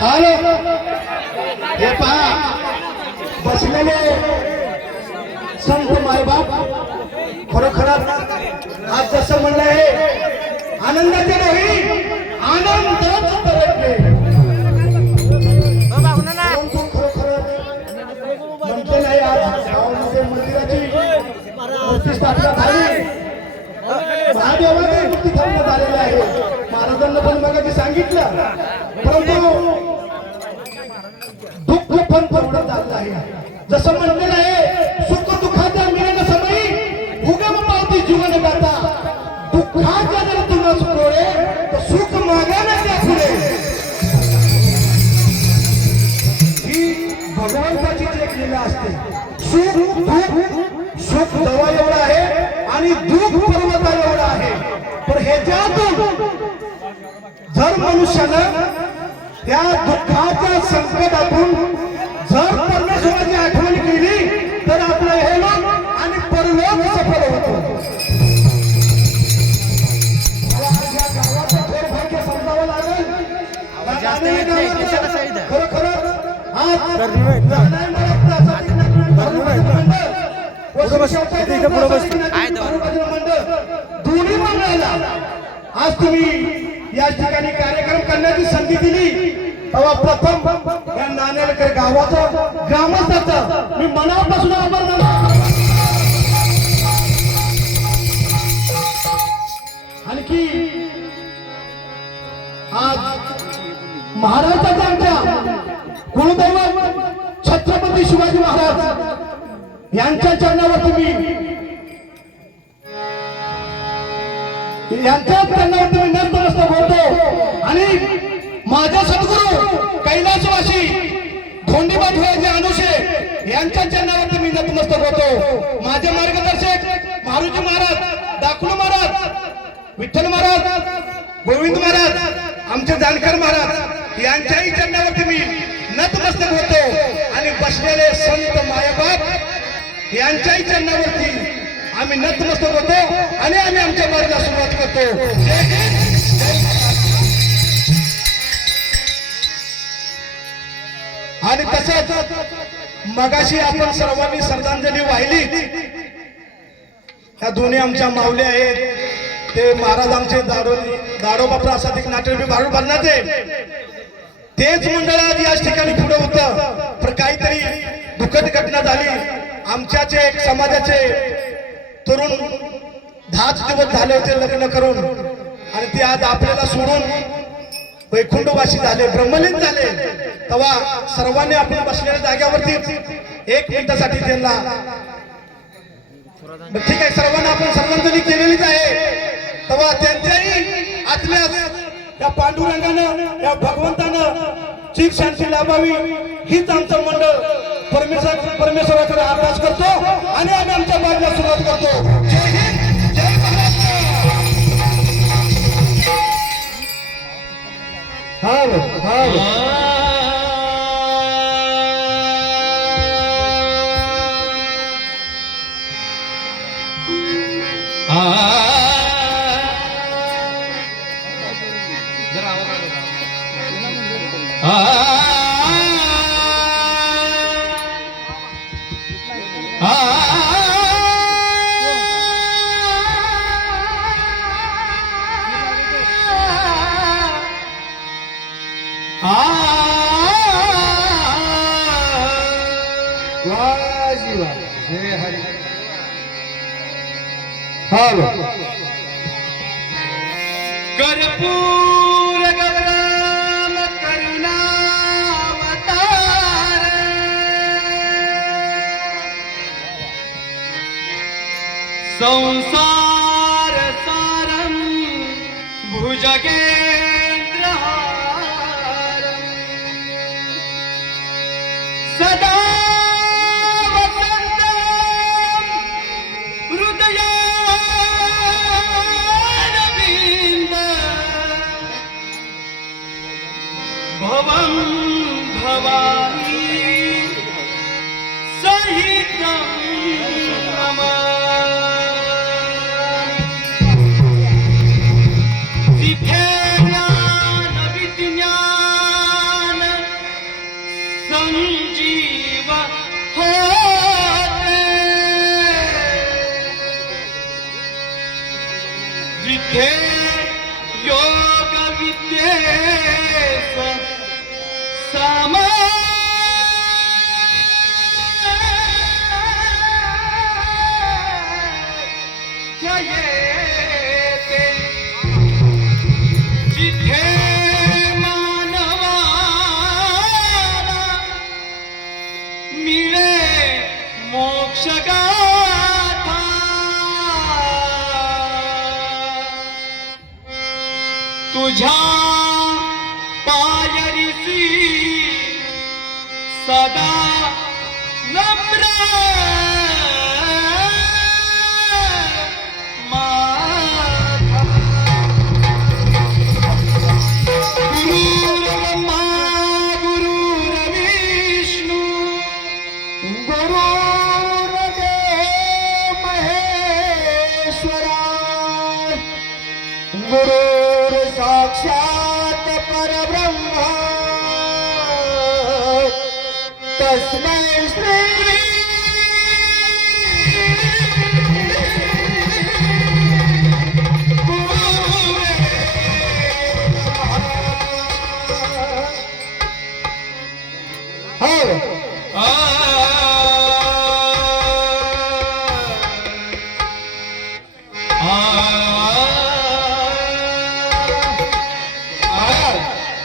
Hello हे पहा बसलेले संत मायबाप खरोखरच आज जसं म्हणलं आहे आनंदाचे नाही आनंदच परतले खरोखरच म्हणते नाही आज गावामध्ये मंदिराची मूर्ती स्थापना झाली महादेवाची मूर्ती स्थापना झालेली आहे महाराजांना पण मगाशी सांगितलं परंतु दुःख पण परवडत झालं आहे जसं म्हणलेलं आहे सुख दुःखाच्या मिळेल समयी उगम पावती जीवन गाता दुःखाच्या जर तुला सुरोळे तर सुख मागायला त्या पुढे ही भगवंताची एक लीला असते सुख दुःख सुख दवा एवढा आहे आणि दुःख पर्वता एवढा आहे पण ह्याच्यातून जर मनुष्यानं त्या दुःखाच्या संकटातून जर परमेश्वराची आठवण केली तर आपलं हे लोक आणि परलोक सफल होतो या गावाचं थोर भाग्य समजावं लागेल खरोखर दोन्ही मंडळाला आज तुम्ही या ठिकाणी कार्यक्रम करण्याची संधी दिली तेव्हा प्रथम या नाणेलकर गावाचा ग्रामस्थाचा मी मनापासून आभार मानतो आणखी आज महाराजांच्या आमच्या कुलदैवत छत्रपती शिवाजी महाराज यांच्या चरणावर तुम्ही यांच्या चरणावर तुम्ही नतमस्तक होतो आणि माझा सद्गुरू कैलासवासी धोंडीबा धुळ्याचे अनुषे यांच्या चरणावर मी नतमस्तक होतो माझे मार्गदर्शक मारुती महाराज दाखलो महाराज विठ्ठल महाराज गोविंद महाराज आमचे जानकर महाराज यांच्याही चरणावर मी नतमस्तक होतो आणि बसलेले संत मायबाप यांच्याही चरणावरती आम्ही नतमस्तक होतो आणि आम्ही आमच्या मार्गाला सुरुवात करतो जय हिंद आणि तसंच मगाशी आपण सर्वांनी श्रद्धांजली वाहिली ह्या दोन्ही आमच्या माऊली आहेत ते महाराज आमचे दाडोबा प्रासादिक नाट्यरूपी भारूड भरणाचे तेच मंडळ आज याच ठिकाणी पुढे होतं पण काहीतरी दुःखद घटना झाली आमच्याच एक समाजाचे तरुण 10 दिवस झाले होते लग्न करून आणि ते आज आपल्याला सोडून वैकुंठवासी झाले ब्रह्मलीन झाले तेव्हा सर्वांनी आपल्या बसलेल्या जाग्यावरती 1 मिनिटासाठी त्यांना ठीक आहे सर्वांना आपण श्रद्धांजली केलेलीच आहे तेव्हा त्यांच्याही आत्म्यास या पांडुरंगानं या भगवंतानं चिर शांती लाभावी हीच आमचं मंडळ परमेश्वराकडे अरदास करतो आणि आम्ही आमच्या मार्गाला सुरुवात करतो जय हिंद आ कर्पूर गौरम करुणावतार संसार सारं भुजगेन्द्रहारं सदा भवं भवानी सहितं नमामि। जिथे ज्ञान विज्ञान संजीव होते, जिथे योग विद्येस येते, जिथे मानवाला मिळे मोक्ष गाथा, तुझ्या पायरीसी सदा नम्र माथा। गुरुर्ब्रह्मा गुरुर्विष्णू गुरुर्देव महेश्वरा गुरुर् साक्षात् परब्रह्म तस्मै श्री गुरुवे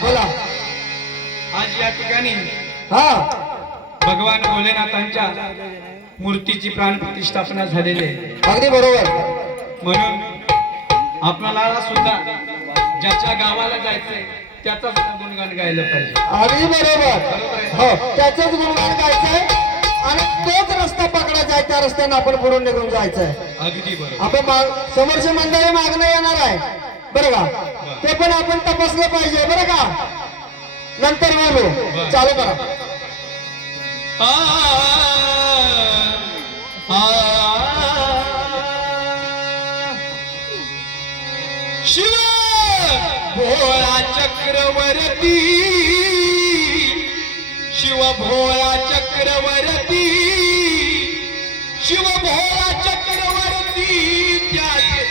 बोला। आज या ठिकाणी भगवान भोलेनाथांच्या मूर्तीची प्राण प्रतिष्ठापना झालेली आहे। अगदी बरोबर। म्हणून आपल्याला सुद्धा ज्याच्या गावाला जायचंय त्याचाच गुणगान गायला पाहिजे। अगदी बरोबर, हो त्याचंच गुणगान गायचंय आणि तोच रस्ता पकडायचा आहे, त्या रस्त्याने आपण पुढून निघून जायचंय। अगदी बरोबर। आपण समोरची मंडळी मागणं येणार आहे बरं का, ते पण आपण तपासलं पाहिजे बरं का। नंतर बोलू, चालू करा। शिव भोळा चक्रवर्ती, शिव भोळा चक्रवर्ती, शिव भोळा चक्रवर्ती त्याचे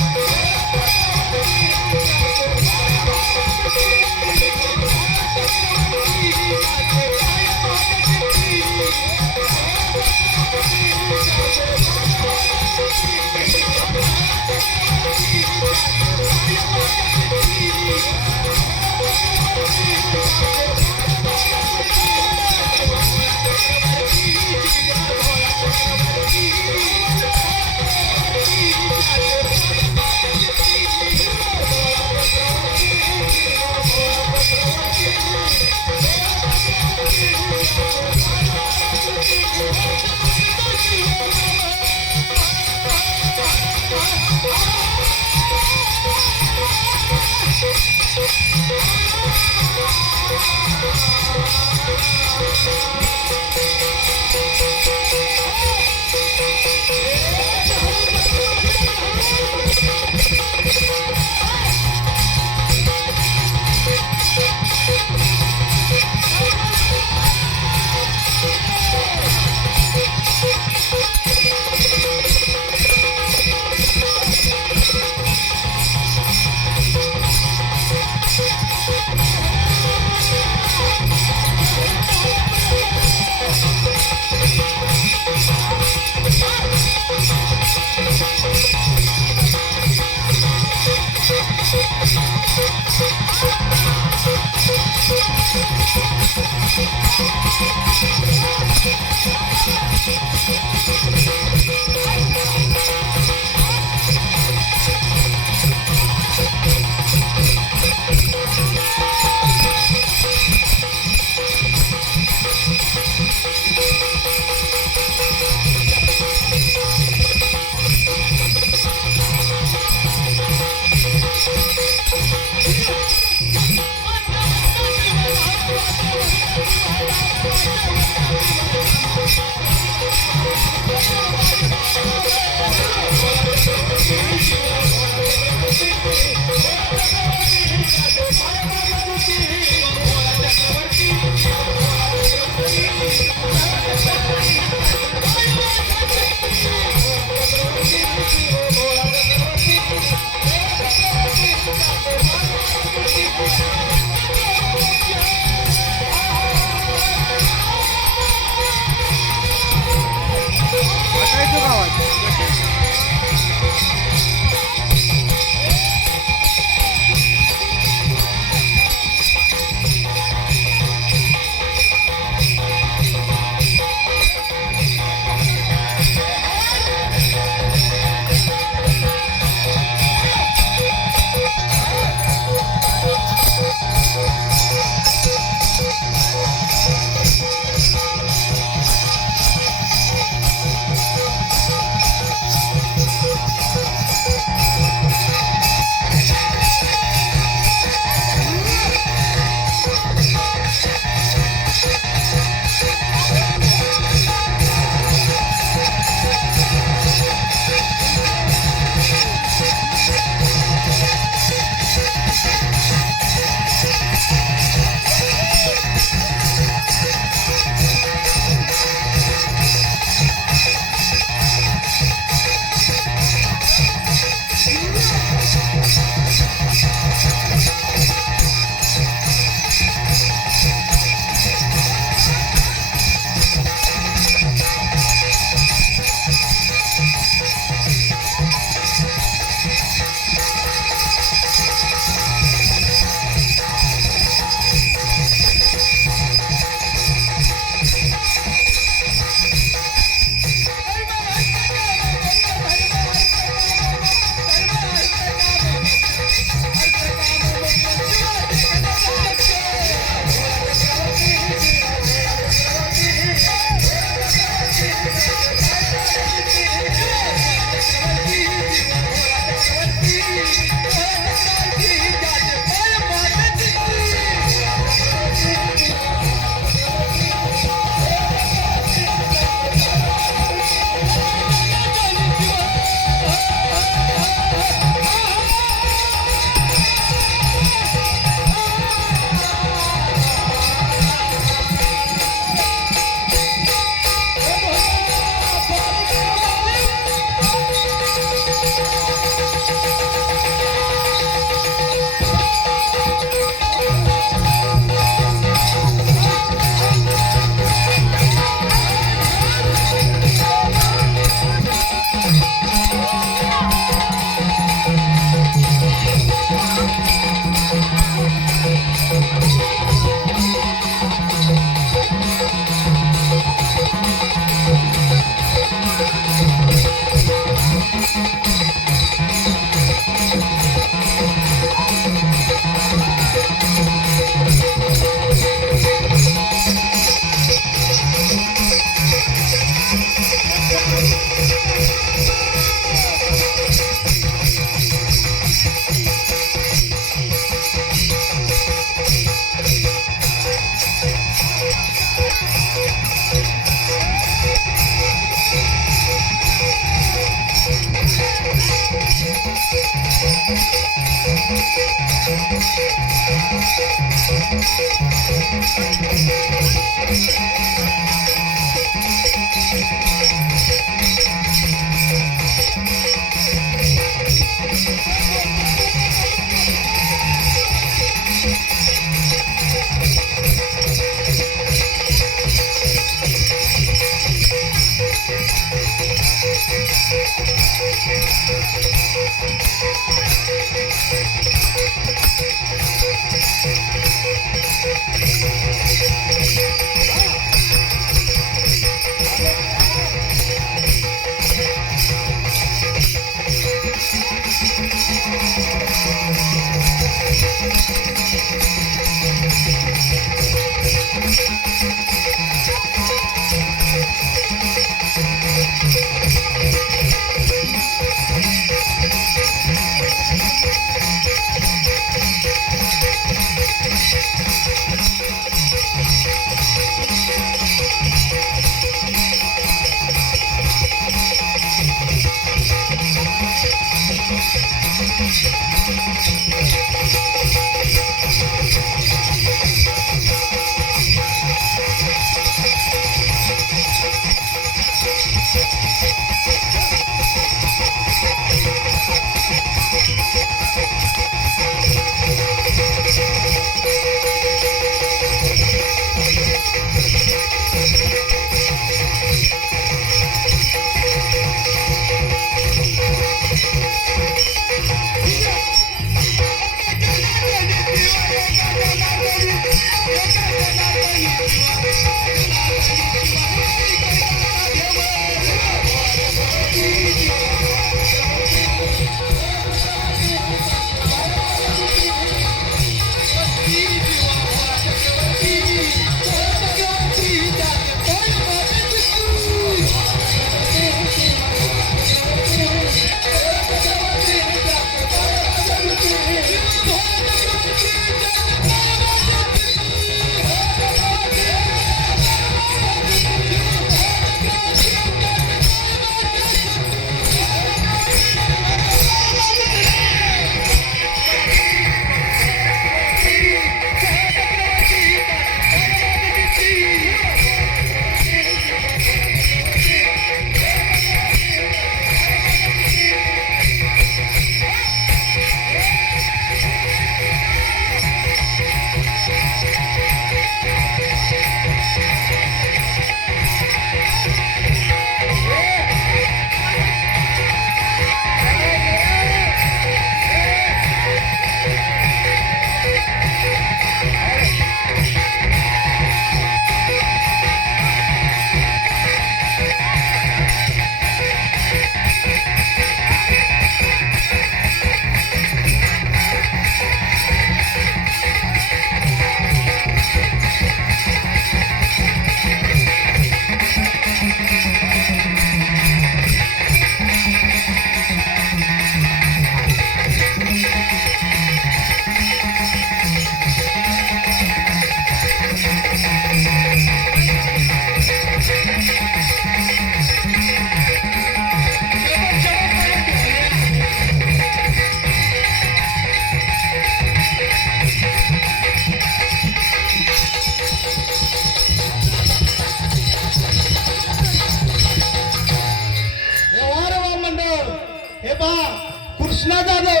कृष्णा जाधव.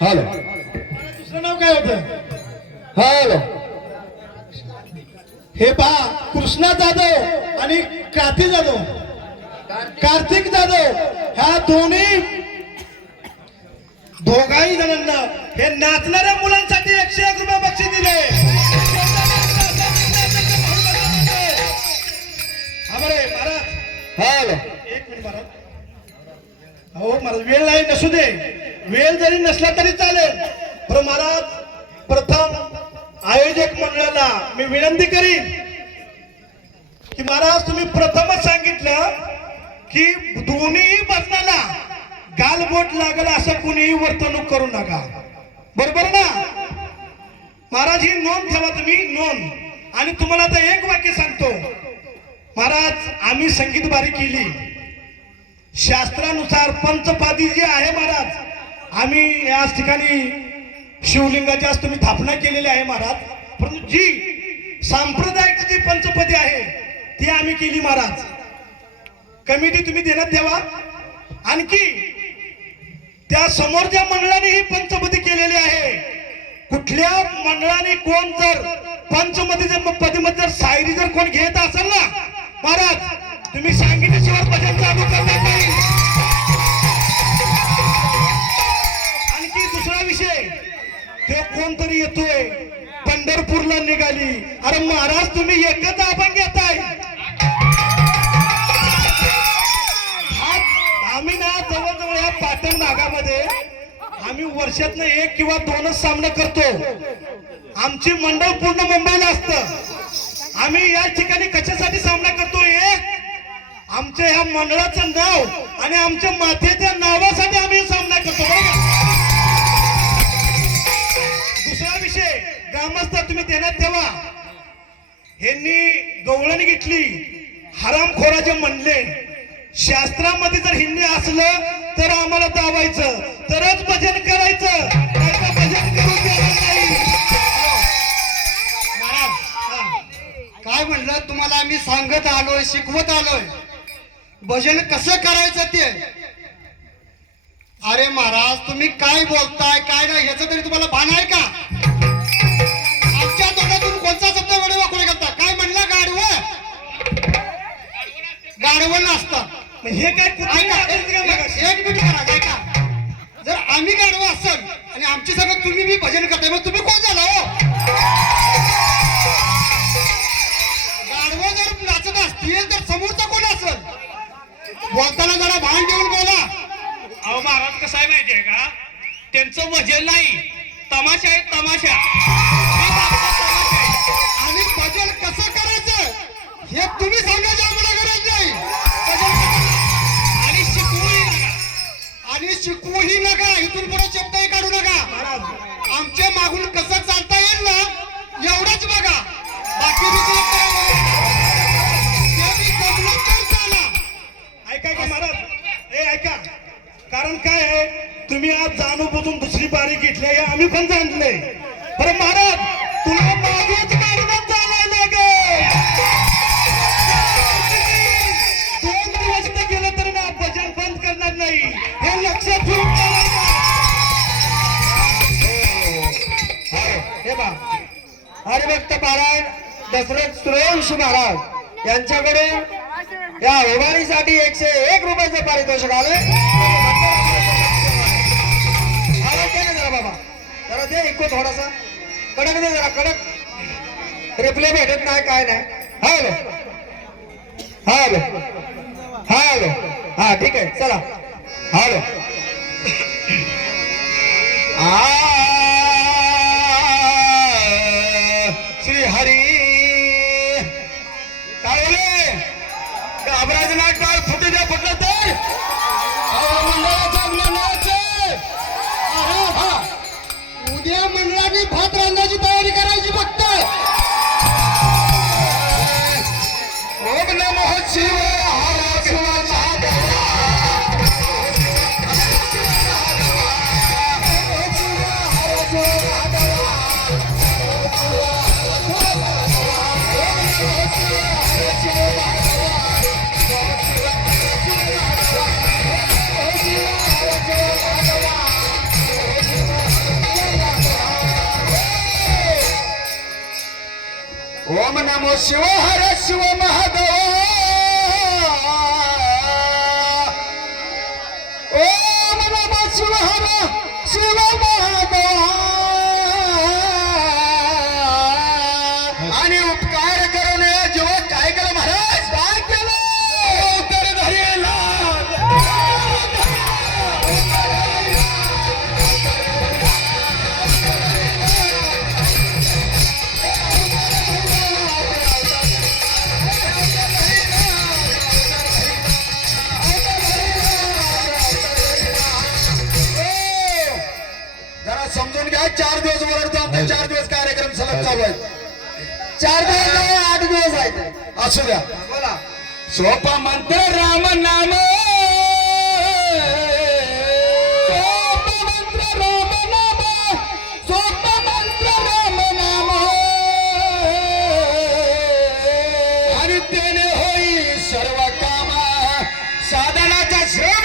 हॅलो, दुसरं नाव काय होतं? हॅलो. हे पहा, कृष्णा जाधव आणि कार्तिक जाधव, कार्तिक जाधव ह्या दोघाही जणांना हे नाचणाऱ्या मुलांसाठी 101 रुपये बक्षीस दिले. महाराज, हॅलो. एक मिनिट महाराज. हो महाराज, वेळ नाही नसू दे, वेळ जरी नसला तरी चालेल. पण महाराज, प्रथम आयोजक मंडळाला मी विनंती करीन की महाराज, तुम्ही प्रथमच सांगितलं की दोन्ही बसण्याला गालबोट लागल असं कुणीही वर्तणूक करू नका. बरोबर ना महाराज? ही नोंद ठेवा तुम्ही, नोंद. आणि तुम्हाला आता एक वाक्य सांगतो महाराज, आम्ही संगीत बारी केली शास्त्रानुसार पंचपादी जे आहे महाराज, आम्ही याच ठिकाणी शिवलिंगाची आज तुम्ही स्थापना केलेली आहे महाराज. परंतु जी सांप्रदायिक जी पंचपदी आहे ती आम्ही केली महाराज. कमिटी तुम्ही देण्यात ठेवा. आणखी त्या समोरच्या मंडळाने ही पंचपदी केलेली आहे. कुठल्या मंडळाने कोण जर पंचमतीच्या पदीमध्ये जर सायरी जर कोण घेत असेल ना महाराज, तुम्ही सांगितल्याशिवाय भजन चालू करणार नाही. आणखी दुसरा विषय, ते कोणतरी येतोय पंढरपूरला निघाली. अरे महाराज, तुम्ही एकच आपण घेताय. आम्ही ना जवळजवळ या पाटण भागामध्ये आम्ही वर्षातनं 1 किंवा 2च सामना करतो. आमची मंडळ पूर्ण मुंबईला असतं. आम्ही या ठिकाणी कशासाठी सामना करतो? एक आमच्या ह्या मंडळाचं नाव आणि आमच्या मातेच्या नावासाठी आम्ही सामना करतो. दुसरा विषय, ग्रामस्थ तुम्ही ध्यानात ठेवा, ह्यांनी गवळण घेतली, हरामखोराचे म्हणले. शास्त्रामध्ये जर हिंदी असलं तर आम्हाला दावायचं, तरच भजन करायचं, नाहीतर भजन करू देणार नाही. काय म्हणलं तुम्हाला आम्ही सांगत आलोय, शिकवत आलोय भजन कसं करायचं ते. अरे महाराज तुम्ही काय बोलताय काय नाही ह्याचं तरी तुम्हाला भान आहे का? आमच्या तोंडातून कोणता शब्द वेळे वाकडे करता? काय म्हणला? गाढवं नसतात. हे काय एक मिनिट महाराज ऐका, जर आम्ही गाढवं असेल आणि आमची सगळं तुम्ही मी भजन करताय, मग तुम्ही कोण झाला हो? गाढवं जर नाचत असतील तर समोरचा कोण असेल? बोलताना जरा भान देऊन बोला. अहो महाराज कसं आहे माहितीये का, त्यांचं भजन नाही, तमाशा आहे तमाशा. आणि भजन कसं करायचं हे तुम्ही सांगायचं आम्हाला गरज नाही. आणि शिकवूही नका. आणि शिकवूही नका, इथून पुढे शब्दही काढू नका. आमच्या मागून कसं चालता येईल ना एवढंच बघा, बाकी ऐका की महाराज, हे ऐका, कारण काय आहे, तुम्ही आज जाणून बुजून दुसरी बारी घेतली हे आम्ही पण जाणले. बरं महाराज, तुला मागेच मारूनच जावं लागेल. 2 दिवस तर गेलं तर ना भजन बंद करणार नाही, हे लक्षात ठेवून हे बा हरिभक्त पारायण दशरथ सूर्यवंशी महाराज यांच्याकडे या उभारीसाठी 101 रुपयाचं पारितोषिक आले. जरा बाबा जरा दे इको, थोडासा कडक दे, जरा कडक. रिप्ले भेटत नाही काय नाही. हॅलो हॅलो हॅलो, हा ठीक आहे चला. हॅलो श्री हरी काय बोले अबराज नाट काळ फुटे द्या फुटलं तर उद्या मंडळाने भात रांधाची तयारी करायची फक्त. ओम नमः शिवाय. ओम नमो शिव हर शिव महादेव. ओम नमो शिव हर शिव महादेव. आणि उपकार करून जेव्हा काय केलं महाराज, काय केलं तर धरेला. समजून घ्या, 4 दिवस ओरडतो आमचे, 4 दिवस कार्यक्रम सलग चालू आहेत. 4 दिवस नाही 8 दिवस आहेत. असू द्या बोला. सोपा मंत्र राम नाम, सोपा मंत्र राम नाम, सोपा मंत्र राम नाम. आणि त्याने होई सर्व काम, साधनाचा श्रम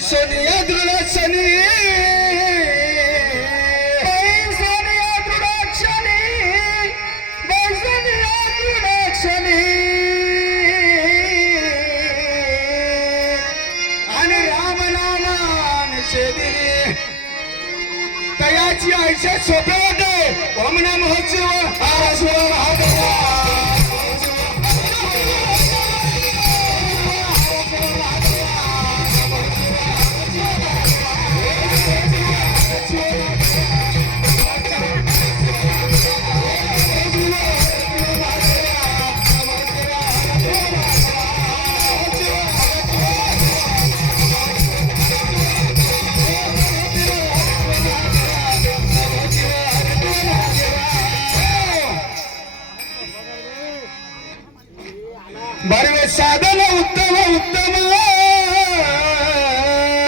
सोनिया दृढक्षणी सोनिया दृढक्षणी सोनिया दृढक्षणी आणि रामनामान शेदिनी तयाची आयुष्यात सोपे होते ओम नमः शिवाय बरे साधन उत्तम उत्तम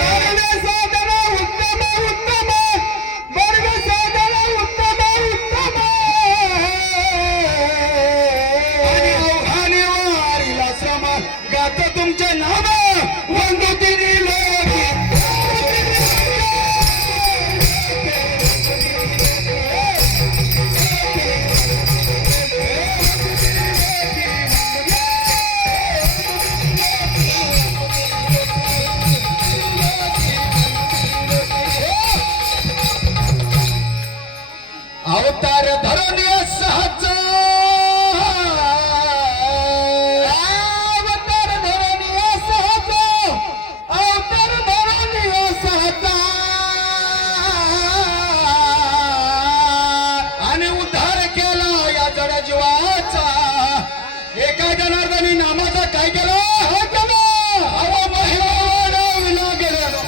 बरे साधन उत्तम उत्तम बरे साधन उत्तम उत्तम आणि आव्हाने वारीला श्रम गात तुमचे नाव वंदू तिरी लोकी अवतार धरून सहज अवतार धरून सहज अवतार धरून सहज आणि उद्धार केला या जड जीवाचा एका जनार्दनी नामाचा काय केलं हो केलं हवा महिमा वाढविला गेलं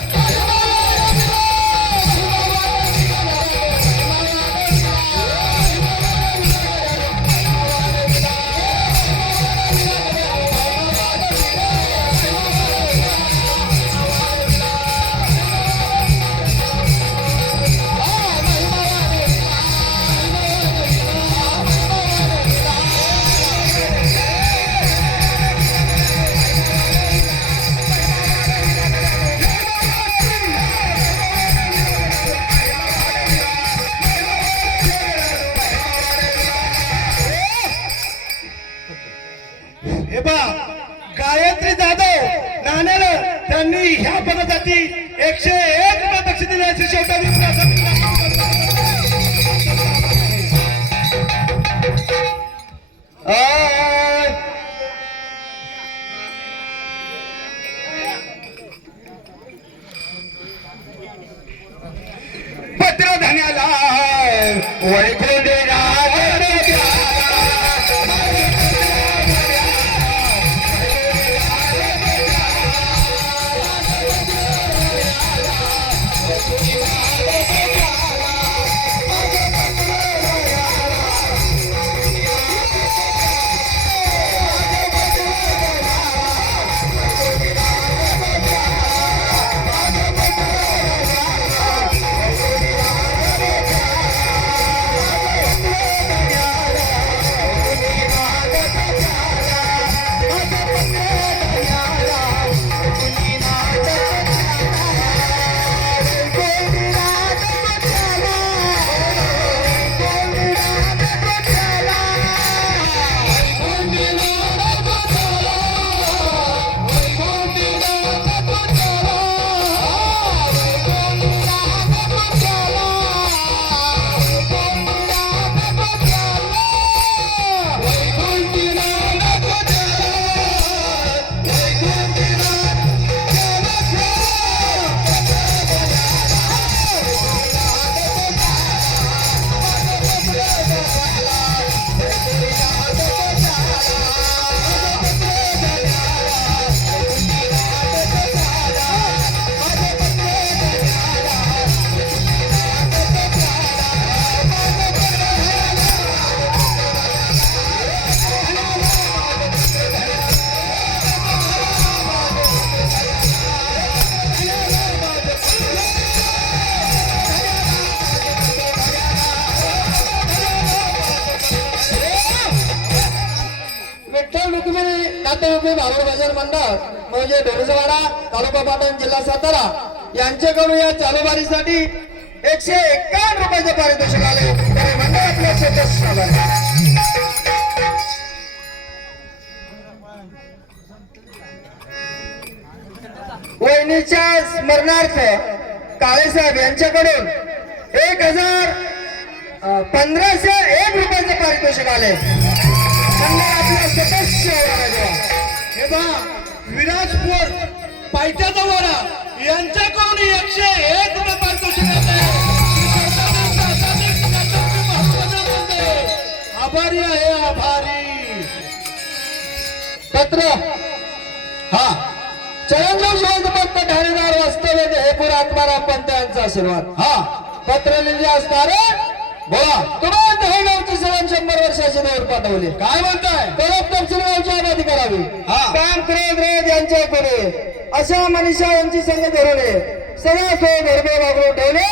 हे पहा गायत्री जाधव नाण्यानं त्यांनी ह्या पदासाठी 101 रुपये बक्षीस दिले असे शेवटी पत्र धन्याला वैकुंठे राष्ट्रव्यापी भारूड भजन मंडळ म्हणजे ढोरजवाडा तालुका पाटण जिल्हा सातारा यांच्याकडून या चालू बारीसाठी 151 रुपयाचे पारितोषिक आले. तरी मंडळ आपल्या सदस्य आभारी. वहिनीच्या स्मरणार्थ काळेसाहेब यांच्याकडून 1501 रुपयाचे पारितोषिक आले. मंडळ आपल्या सदस्य आभारी. हे पहा विराजपूर पायथ्याचा वाडा यांच्याकडून 101 रुपये पारितोषिक आहे. आभारी आहे आभारी. पत्र हा चरणदेव शिवाजी भक्त ठाणेदार वास्तव्य हे पुरा आत्माराम पंत यांचा आशीर्वाद. हा पत्र लिहिले असणारे बोला तुम्हाला दहेगावची सलग 100 वर्षाची नोट पाठवली. काय म्हणताय. तळप तपशील गावची आबादी करावी. हा. काम करत यांच्या कोणी अशा मनीषा यांची संग धरणे सगळा सोय धर्म वागवून ठेवणे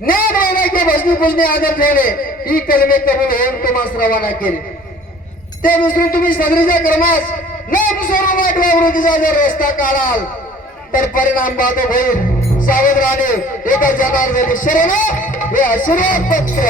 न्याय मिळवणे की भजनी पूजने आदर ठेवणे ही कलमे कबूल होऊन तुम्हाला रवाना केली. ते विसरून तुम्ही सदरीच्या कर्मास न सर्व वाट वृद्धीचा जर रस्ता काढाल तर परिणाम बाधक होईल. सावध राहणे एका जनार्दनी शरण हे आशीर्वाद पत्र.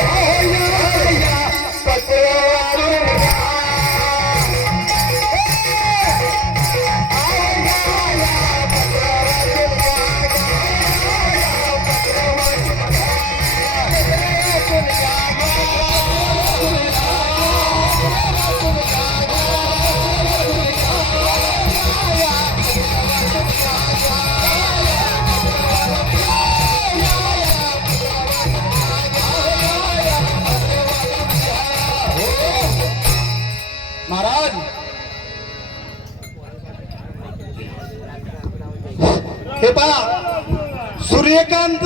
महाराज हे पहा सूर्यकांत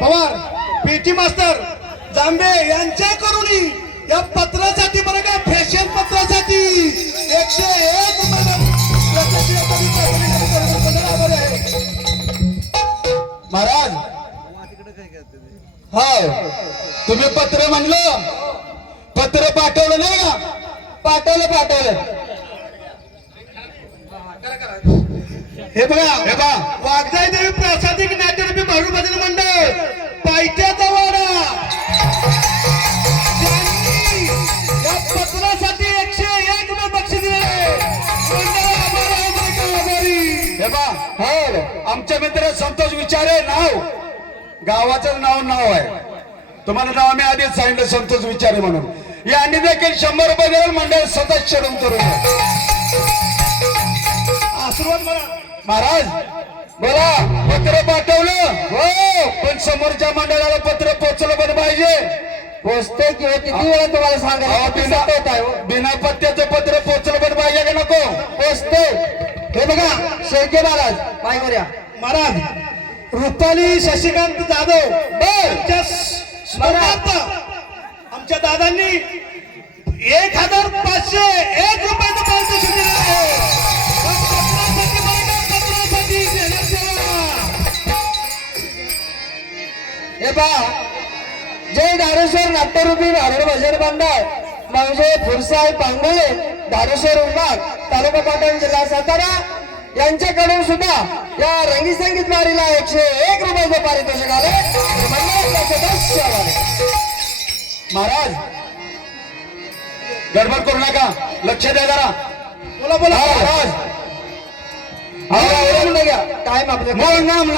पवार पेटी मास्टर जांबे यांच्याकडून या पत्रासाठी बरं का फॅशन पत्रासाठी 101 महाराज. हो तुम्ही पत्र म्हणलं पत्र पाठवलं नाही का. पाठवलं हे बघा वाघजाई देवी प्रासादिक नाट्यरूपी भारूड भजन मंडळ पायथ्याचा वाडा त्यांनी या पत्रासाठी 101 रुपये बक्षीस दिले. हे बा हो आमच्या मित्र संतोष विचारे नाव गावाचं नाव आहे. तुम्हाला नाव आम्ही आधीच सांगितलं संतोष विचारे म्हणून. यांनी देखील 100 रुपये देऊन मंडळ सदस्य करून आशीर्वाद महाराज. बोला. पत्र पाठवलं हो पण समोरच्या मंडळाला पत्र पोचलं पण पाहिजे. पोचते किंवा किती वेळा तुम्हाला सांगायला बिना पत्त्याचं पत्र पोचलं पण पाहिजे का नको. पोचते. हे बघा शेळके महाराज काय करूया महाराज रुपाली शशिकांत जाधव यांच्या स्मरणार्थ आमच्या दादांनी 1501 रुपयाचं पारितोषिक दिलेलं आहे. हे पहा जय धारेश्वर नाट्यरूपी भारूड भजन मंडळ म्हणजे फुरसाई पांगोळे धारेश्वर विभाग तालुका पाटण जिल्हा सातारा यांच्याकडून सुद्धा या रंगी संगीत वारीला 101 रुपयाचं पारितोषिक आले. मंडळाचा सदस्य आभारी. महाराज गडबड करू नका लक्ष द्या जरा. बोला बोला महाराज टाइम आपल्या मूळ नाम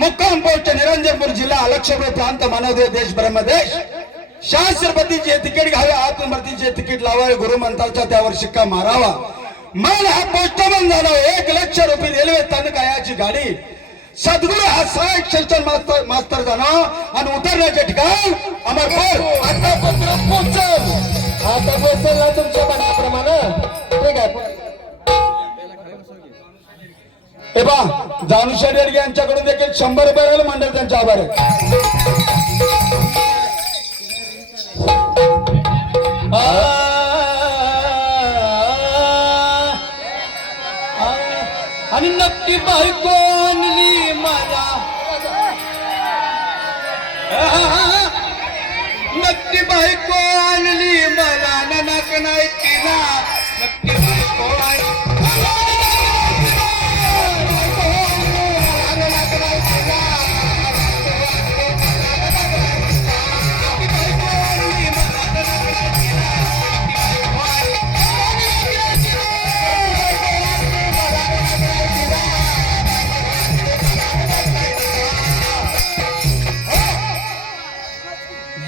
मुक्काम पोस्ट निरंजनपूर जिल्हा लक्षपूर प्रांत मानव देश ब्रह्मदेश शास्त्रपतीचे तिकीट घ्यावे आत्मभर्तीचे तिकीट लावावे गुरुमंत्राचा त्यावर शिक्का मारावा. मग हा पोस्टमन झाला 1 लाख रुपये रेल्वे स्थानकाची गाडी सद्गुरू हा सहाय्यक शिक्षण मास्तर जाणं आणि उतरण्याचे ठिकाण अमरपूर. आता पत्र पोचल. आता पोचल तुमच्या मनाप्रमाणे ठीक आहे. हे पा जानुशा रेडगे यांच्याकडून देखील 100 रुपये राहिलं मंडळ त्यांच्या आभार आहे. आणि नक्की बायको आणली मला नक्की बायको आणली मला ननक नाही तिला नक्की बायको आणि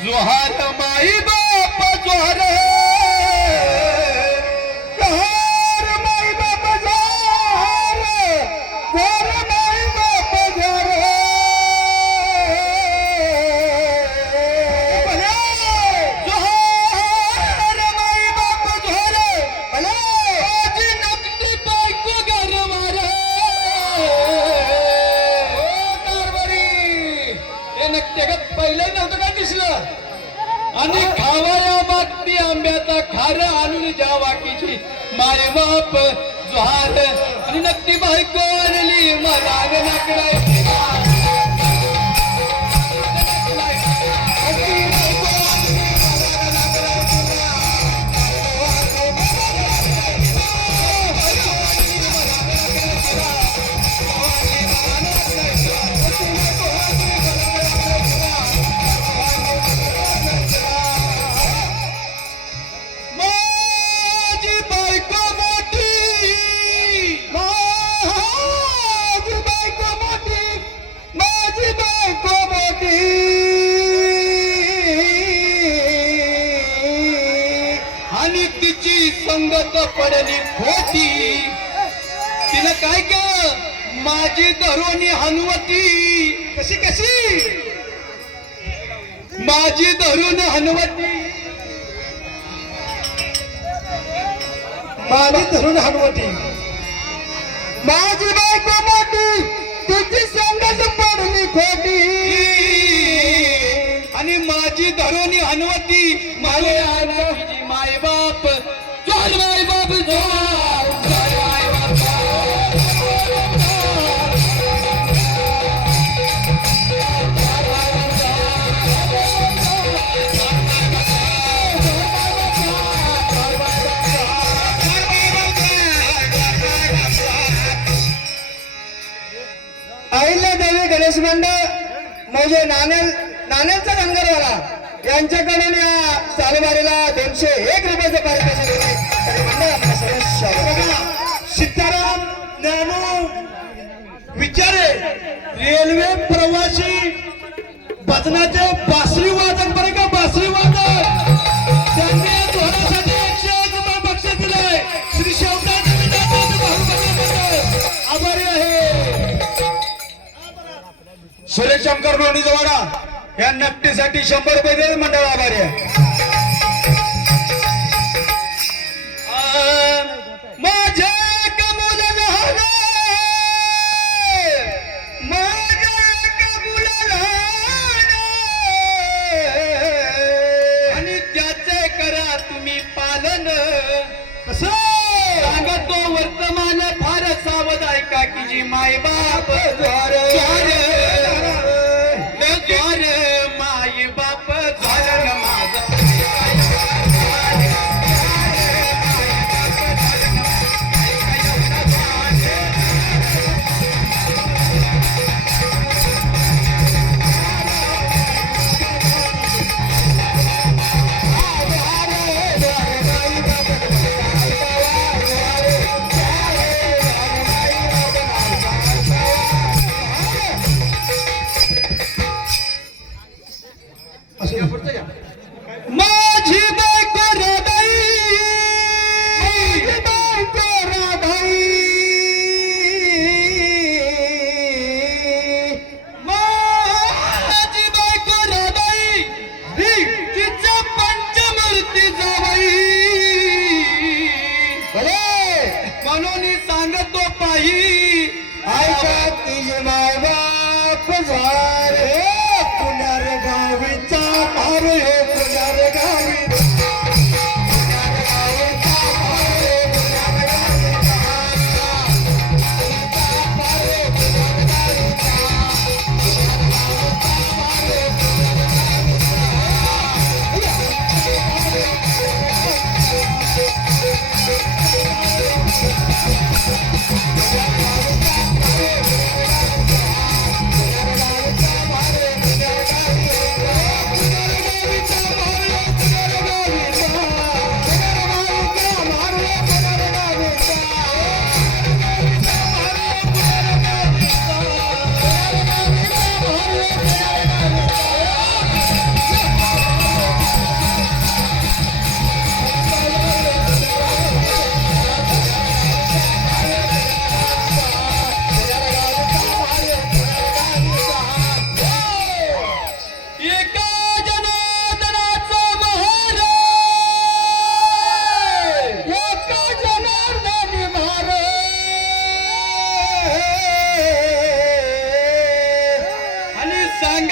जोहार माई बाप जोहार जोहार माई बाप जोहार जोहार माई बाप जोहार जोहार माई बाप जोहार माझी नक्की बायको घरवार कारभारी हे नक्की पहिलं नव्हतं का दिसलं आणि खावाया मागती आंब्याचा खार आणून ज्या वाकीची माय बाप ज्वार आणि नक्की बायको आणली मला नाकडायची माझी बायको मोठी माझी बायको मोठी माझी बायको मोठी आणि तिची संगत पडली खोटी तिनं काय केलं माझी धरोनी हनुवती कशी कशी माझी धरून हनुवती माझी धरून हनवटी माझी बायको मोठी तिची संगत पडली खोटी आणि माझी धरोनी हनवती माझी माय बाप चल माय बाप अहिल्यादेवी गणेश मंडळ म्हणजे नाण्याचा धनगरवाला यांच्याकडून या चालवारीला 201 रुपयाचं पारितोषिक आहे. तरी मंडळ आपलं सर्व स्वागत. सीताराम ज्ञानू विचारे रेल्वे प्रवासी भजनाचे बासरी वादक बरं का बासरी वादक त्यांनी धोरासाठी 101 रुपये बक्षीस दिलंय. श्री शेवटाचे आभारी आहे. सुरेश शंकर लोणीजवाडा या नक्कीसाठी 100 रुपये दे मंडळ आभारी आहे. माझ्या कबूल झालं माझ्या कबूल झालं आणि त्याचे करा तुम्ही पालन कसं सांगतो वर्तमान फार सावध ऐका की जी माय बाप द्वार माय बाप झालं न माझं माझी बायको राधाई माझी बायको राधाई माझी बायको राधाई तिचा पंचमूर्ती जावाई म्हणून सांगतो पायी ऐका तिची माय बाप झार पुण्यार गावीचा मार हे पुण्यार गावी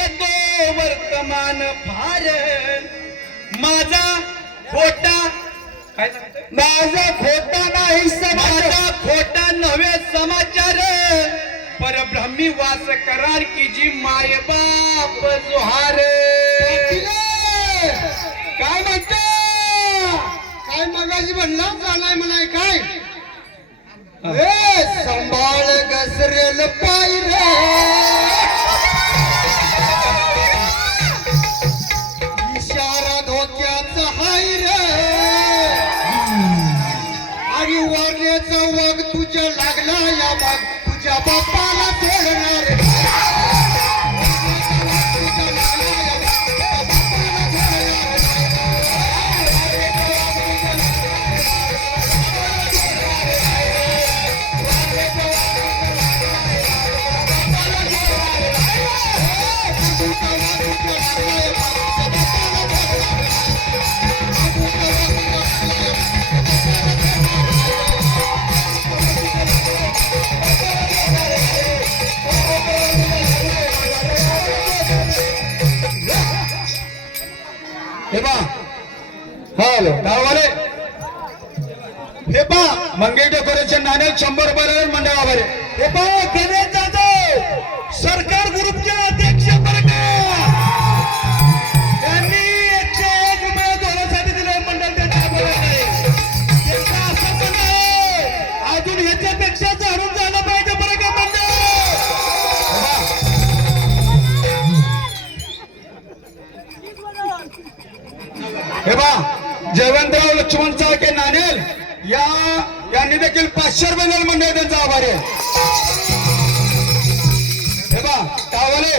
सांगतो वर्तमान फार माझा खोटा काय सांगतोय माझा खोटा नाही माझा खोटा नव्हे समाचार परब्रह्मी वास करार की जी माय बाप जोहार काय म्हणतो काय मगाशी म्हणला चालाय म्हणाय काय सांभाळ घसरेल पाय रे इशारा धोक्याचा हाय रे आणि वारण्याचा वाघ तुझ्या लागला या वाघ तुझ्या बापाला सोडणार हे पा हॅलो गाववाले हे पा मंगई डेकोरेशन नाणे 100 रुपये मंडळावर हे पा गणेश जाधव सरकार ग्रुपचे अध्यक्ष बरं का त्यांनी 101 रुपये दोनासाठी दिले मंडळ त्यांच्या त्यांचा असं पण आहे अजून ह्याच्यापेक्षा झाडून झालं पाहिजे बरं का मंडळ हे बा जयवंतराव लक्ष्मण चाळके नाणेल यांनी देखील 500 रुपये दिले मंडळ त्यांचा आभार आहे हे बा गावाले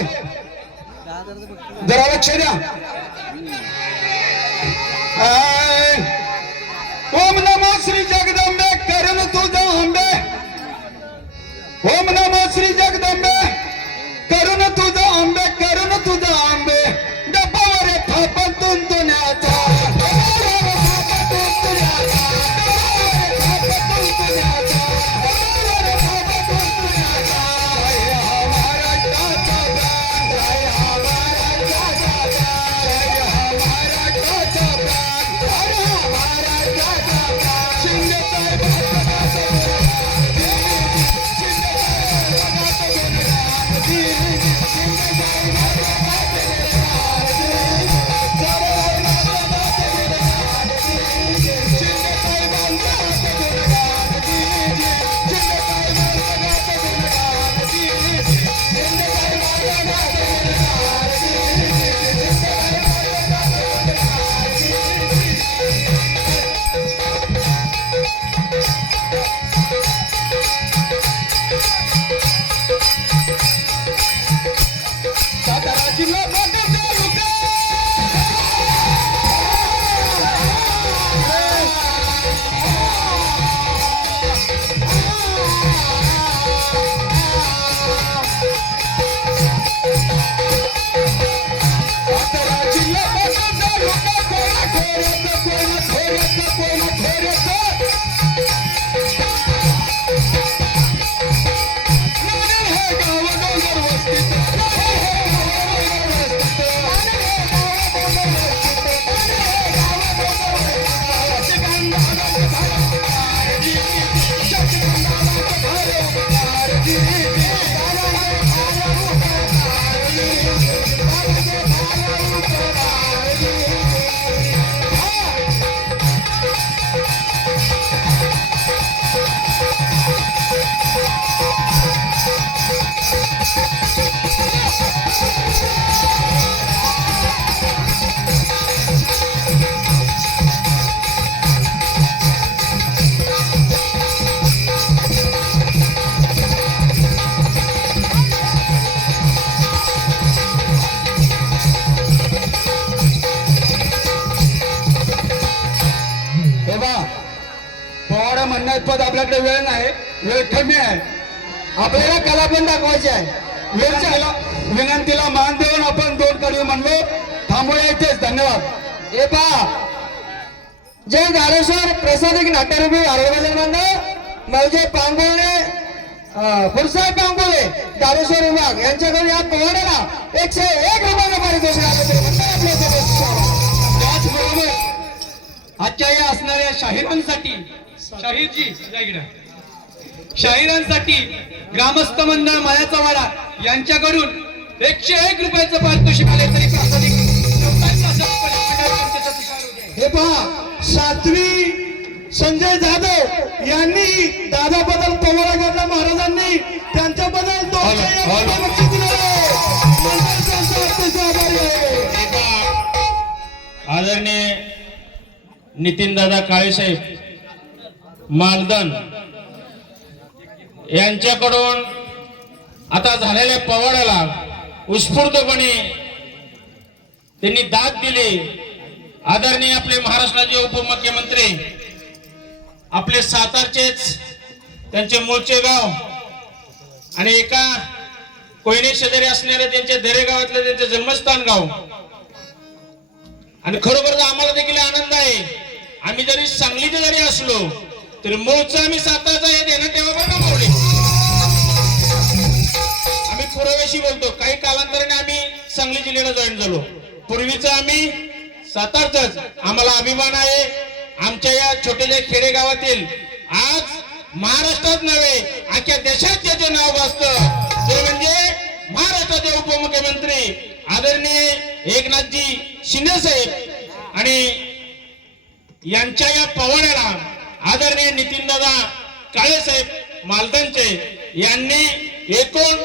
जरा लक्ष द्या ओम नमो श्री जगदंबे करण तुझा आंबे ओम नमो श्री जगदंबे करण तुझा आंबे करण तुझा आंबे डब्बावर थापण तुंतुण्याचा म्हणण्यात आपल्याकडे वेळ नाही, वेळ कमी आहे. आपल्याला कला पण दाखवायची आहे. विनंतीला मान देऊन आपण 2 कडवे म्हणलो. थांबूया इथेच. धन्यवाद. हे पहा, जय धारेश्वर प्रसादिक नाट्यरूपी आरोग्य मंडळ मौजे पांगोळणे फुरसाहेब पांगोळे दारुशेर विभाग यांच्याकडून या पोवाड्याला 101 रुपयाचं पारितोषिक आलं तरी म्हणतात आपल्या सदस्य. त्याचबरोबर आजच्या या असणाऱ्या शाहिरांसाठी शाहिरांसाठी ग्रामस्थ मंडळ मायाचा वाडा यांच्याकडून 101 रुपयाचं पारितोषिक आले तरी प्रासादिक हे पहा. सातवी संजय जाधव यांनी दादाबद्दल पोवाडा काढला महाराजांनी त्यांच्याबद्दल 200 बक्षीस दिलेलं आहे. मंडळ त्यांचा अतिशय आभारी आहे. आदरणीय नितीनदादा काळेसाहेब मालदन यांच्याकडून आता झालेल्या पोवाड्याला उत्स्फूर्तपणे त्यांनी दाद दिली. आदरणीय आपले महाराष्ट्राचे उपमुख्यमंत्री आपले सातारचेच त्यांचे मूळचे गाव आणि एका कोयने शेजारी असणारे त्यांचे दरे गावातले त्यांचे जन्मस्थान गाव. आणि खरोखर आम्हाला देखील आनंद आहे. आम्ही जरी सांगलीचे जरी असलो तरी मूळचं आम्ही सातारचा हे देणं तेव्हा बरं का मावळे. आम्ही पुराव्याशी बोलतो. काही कालांतराने आम्ही सांगली जिल्ह्याला जॉईन झालो. पूर्वीचं आम्ही सातारचंच. आम्हाला अभिमान आहे आमच्या या छोट्याशा खेडेगावातील आज महाराष्ट्रात नव्हे अख्ख्या देशात त्याचे नाव गाजतं ते म्हणजे महाराष्ट्राचे उपमुख्यमंत्री आदरणीय एकनाथजी शिंदे साहेब आणि यांच्या या पोवाड्याला आदरणीय नितीनदादा काळेसाहेब मालदनचे यांनी एकूण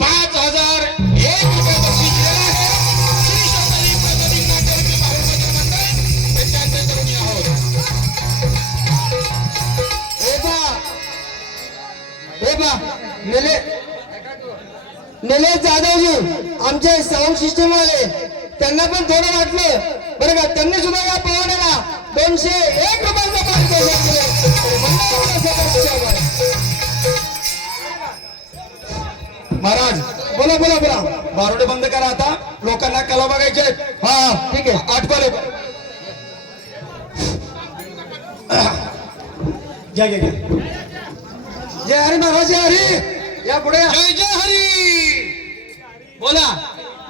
5,001 रुपये बक्षीस दिलेलं आहे. श्री शताधी प्रासादिक नाट्यरंग बाहुबली मंडळ त्यांच्या अंतर्गत आहोत. निलेश जाधवजी आमचे साऊंड सिस्टम वाले त्यांना पण थोडं वाटलं बरं का. त्यांनी सुद्धा या पोवाड्याला 201 रुपयाचं पारितोषिक दिले. महाराज बोला बोला बोला. बारोडे बंद करा आता. लोकांना कला बघायचे आहेत. हा ठीक आहे. आठवले घ्या घ्या घ्या. जय हरी महाराज जय हरी. या पुढे या. जय जय हरी. बोला.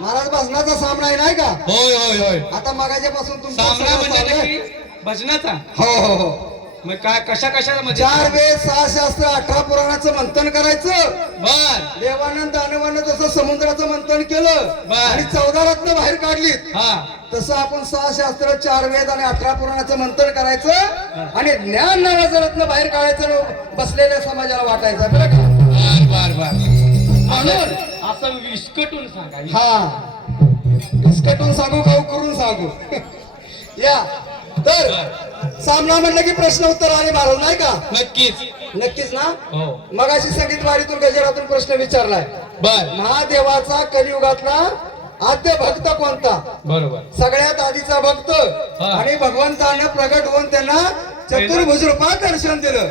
महाराज भजनाचा सामना आहे नाही का. होय होय होय. आता मगाच्या पासून तुमचा सामना सगळा म्हणजे चालू आहे. नक्की भजनाचा. हो हो हो. मग काय कशा कशाला म्हणजे 4 वेद 6 शास्त्र 18 पुराणाचं मंथन करायचं. बर देवानंद दानवानं जसं समुद्राचं मंथन केलं बर. आणि 14 रत्न बाहेर काढलीत हा तसं आपण 6 शास्त्र 4 वेद आणि 18 पुराणाचं मंथन करायचं आणि ज्ञान नावाचं रत्न बाहेर काढायचं बसलेल्या समाजाला वाटायचं बरं का. बर बर बर. म्हणून असं विस्कटून सांगा. हा इसकटून सांगू खाऊ करून सांगू. या तर सामना म्हणलं की प्रश्न उत्तर आले महाराज नाही का. नक्कीच नक्कीच ना. हो. मगाशी संगीत वारीतून गजरातून प्रश्न विचारलाय. बर महादेवाचा कलियुगातला आद्य भक्त कोणता. बरोबर. सगळ्यात आधीचा भक्त आणि भगवंतानं प्रगट होऊन त्यांना चतुर्भुज रूपात दर्शन दिलं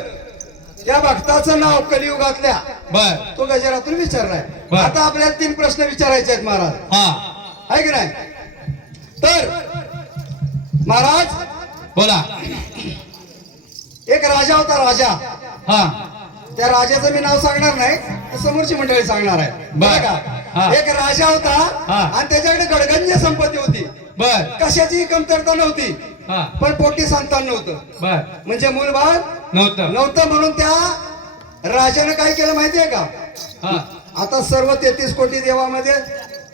त्या भक्ताचं नाव कलियुगातल्या बर तो गजरातून विचारलाय. बर. आता आपल्याला 3 प्रश्न विचारायचे आहेत महाराज. हा आहे की नाही. तर महाराज बोला. एक राजा होता राजा. हा त्या राजाचं मी नाव सांगणार नाही तर समोरची मंडळी सांगणार आहे बर. बरं हा. का. एक राजा होता हा. आणि त्याच्याकडे गडगंज संपत्ती होती. बर कशाची कमतरता नव्हती हा पण पोटी संतान नव्हतं. बर म्हणजे मूलबाळ नव्हतं. नव्हतं म्हणून त्या राजाने काय केलं माहितीये का. हा आता सर्व 33 कोटी देवामध्ये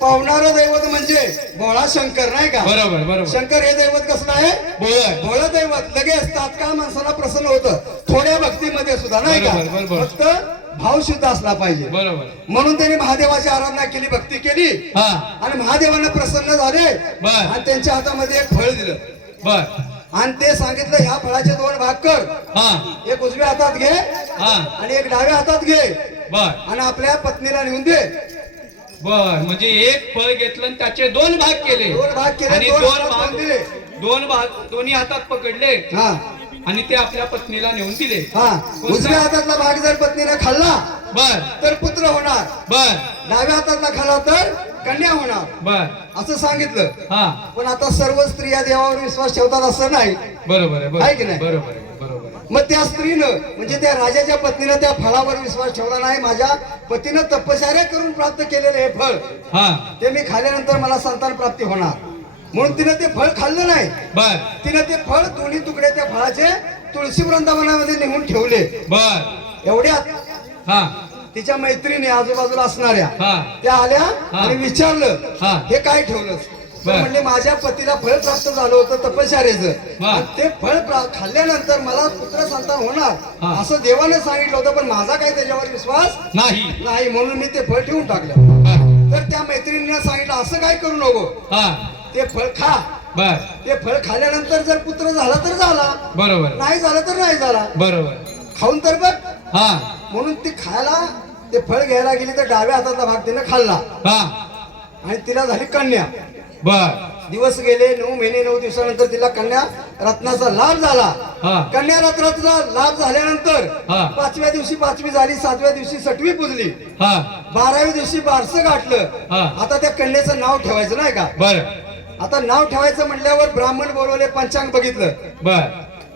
पावणारं दैवत म्हणजे भोळा शंकर नाही का. बरोबर बरोबर. शंकर हे दैवत कसलं आहे. बोल भोळं दैवत लगेच तात्काळ माणसाला प्रसन्न होतं थोड्या भक्तीमध्ये सुद्धा नाही का. बरोबर, बरोबर. फक्त भाव शुद्ध असला पाहिजे. बरोबर. म्हणून त्यांनी महादेवाची आराधना केली भक्ती केली हा आणि महादेवांना प्रसन्न झाले बर. आणि त्यांच्या हातामध्ये एक फळ दिलं बर आणि ते सांगितलं ह्या फळाचे 2 भाग कर. हा एक उजव्या हातात घे हा आणि एक डाव्या हातात घे बर आणि आपल्या पत्नीला नेऊन दे. बर. म्हणजे एक फळ घेतलं आणि त्याचे 2 भाग केले. 2 भाग केले आणि 2 दोन हातात भाग नेऊन दिले. 2 भाग दोन्ही हातात पकडले हा आणि ते आपल्या पत्नीला नेऊन दिले. हा उजव्या हातातला भाग जर पत्नीने खाल्ला बर तर पुत्र होणार. बर डाव्या हातातला खाल्ला तर कन्या होणार बर असं सांगितलं. हा पण आता सर्व स्त्रिया देवावर विश्वास ठेवतात असं नाही. बरोबर आहे आहे की नाही? बरोबर आहे बरोबर आहे. मग त्या स्त्रीनं म्हणजे त्या राजाच्या पत्नीनं त्या फळावर विश्वास ठेवला नाही. माझ्या पतीनं तपश्चर्या करून प्राप्त केलेलं हे फळ हा ते मी खाल्ल्यानंतर मला संतान प्राप्ती होणार, म्हणून तिनं ते फळ खाल्लं नाही. बर तिनं ते फळ दोन्ही तुकडे त्या फळाचे तुळशी वृंदावनामध्ये नेऊन ठेवले. बर एवढ्यात हा तिच्या मैत्रिणी आजूबाजूला असणाऱ्या हा त्या आल्या आणि विचारलं हा. हे काय ठेवलं. बर. म्हणले माझ्या पतीला फळ प्राप्त झालं होतं तपश्चर्याचं, बर. आणि ते फळ खाल्ल्यानंतर मला पुत्र संतान होणार हा. असं देवाने सांगितलं होतं, पण माझा काही त्याच्यावर विश्वास नाही नाही, म्हणून मी ते फळ ठेवून टाकलं. बर तर त्या मैत्रिणीने सांगितलं असं काय करू नको, हा ते फळ खा. बर ते फळ खाल्ल्यानंतर जर पुत्र झाला तर झाला, बरोबर नाही झालं तर नाही झाला, बरोबर खाऊन तर बघ. हा म्हणून ती खायला ते फळ घ्यायला गेली तर डाव्या हातातला भाग तिने खाल्ला हा आणि तिला झाली कन्या. बर दिवस गेले, 9 महिने 9 दिवसानंतर तिला कन्या रत्नाचा लाभ झाला. हा कन्या रत्नाचा लाभ झाल्यानंतर हा. 5व्या दिवशी 5वी झाली, 7व्या दिवशी 6वी पुजली, हा 12व्या दिवशी बारसं गाठलं. हा. आता त्या कन्याचं नाव ठेवायचं नाही का. बर आता नाव ठेवायचं म्हटल्यावर ब्राह्मण बोलवले, पंचांग बघितलं, बर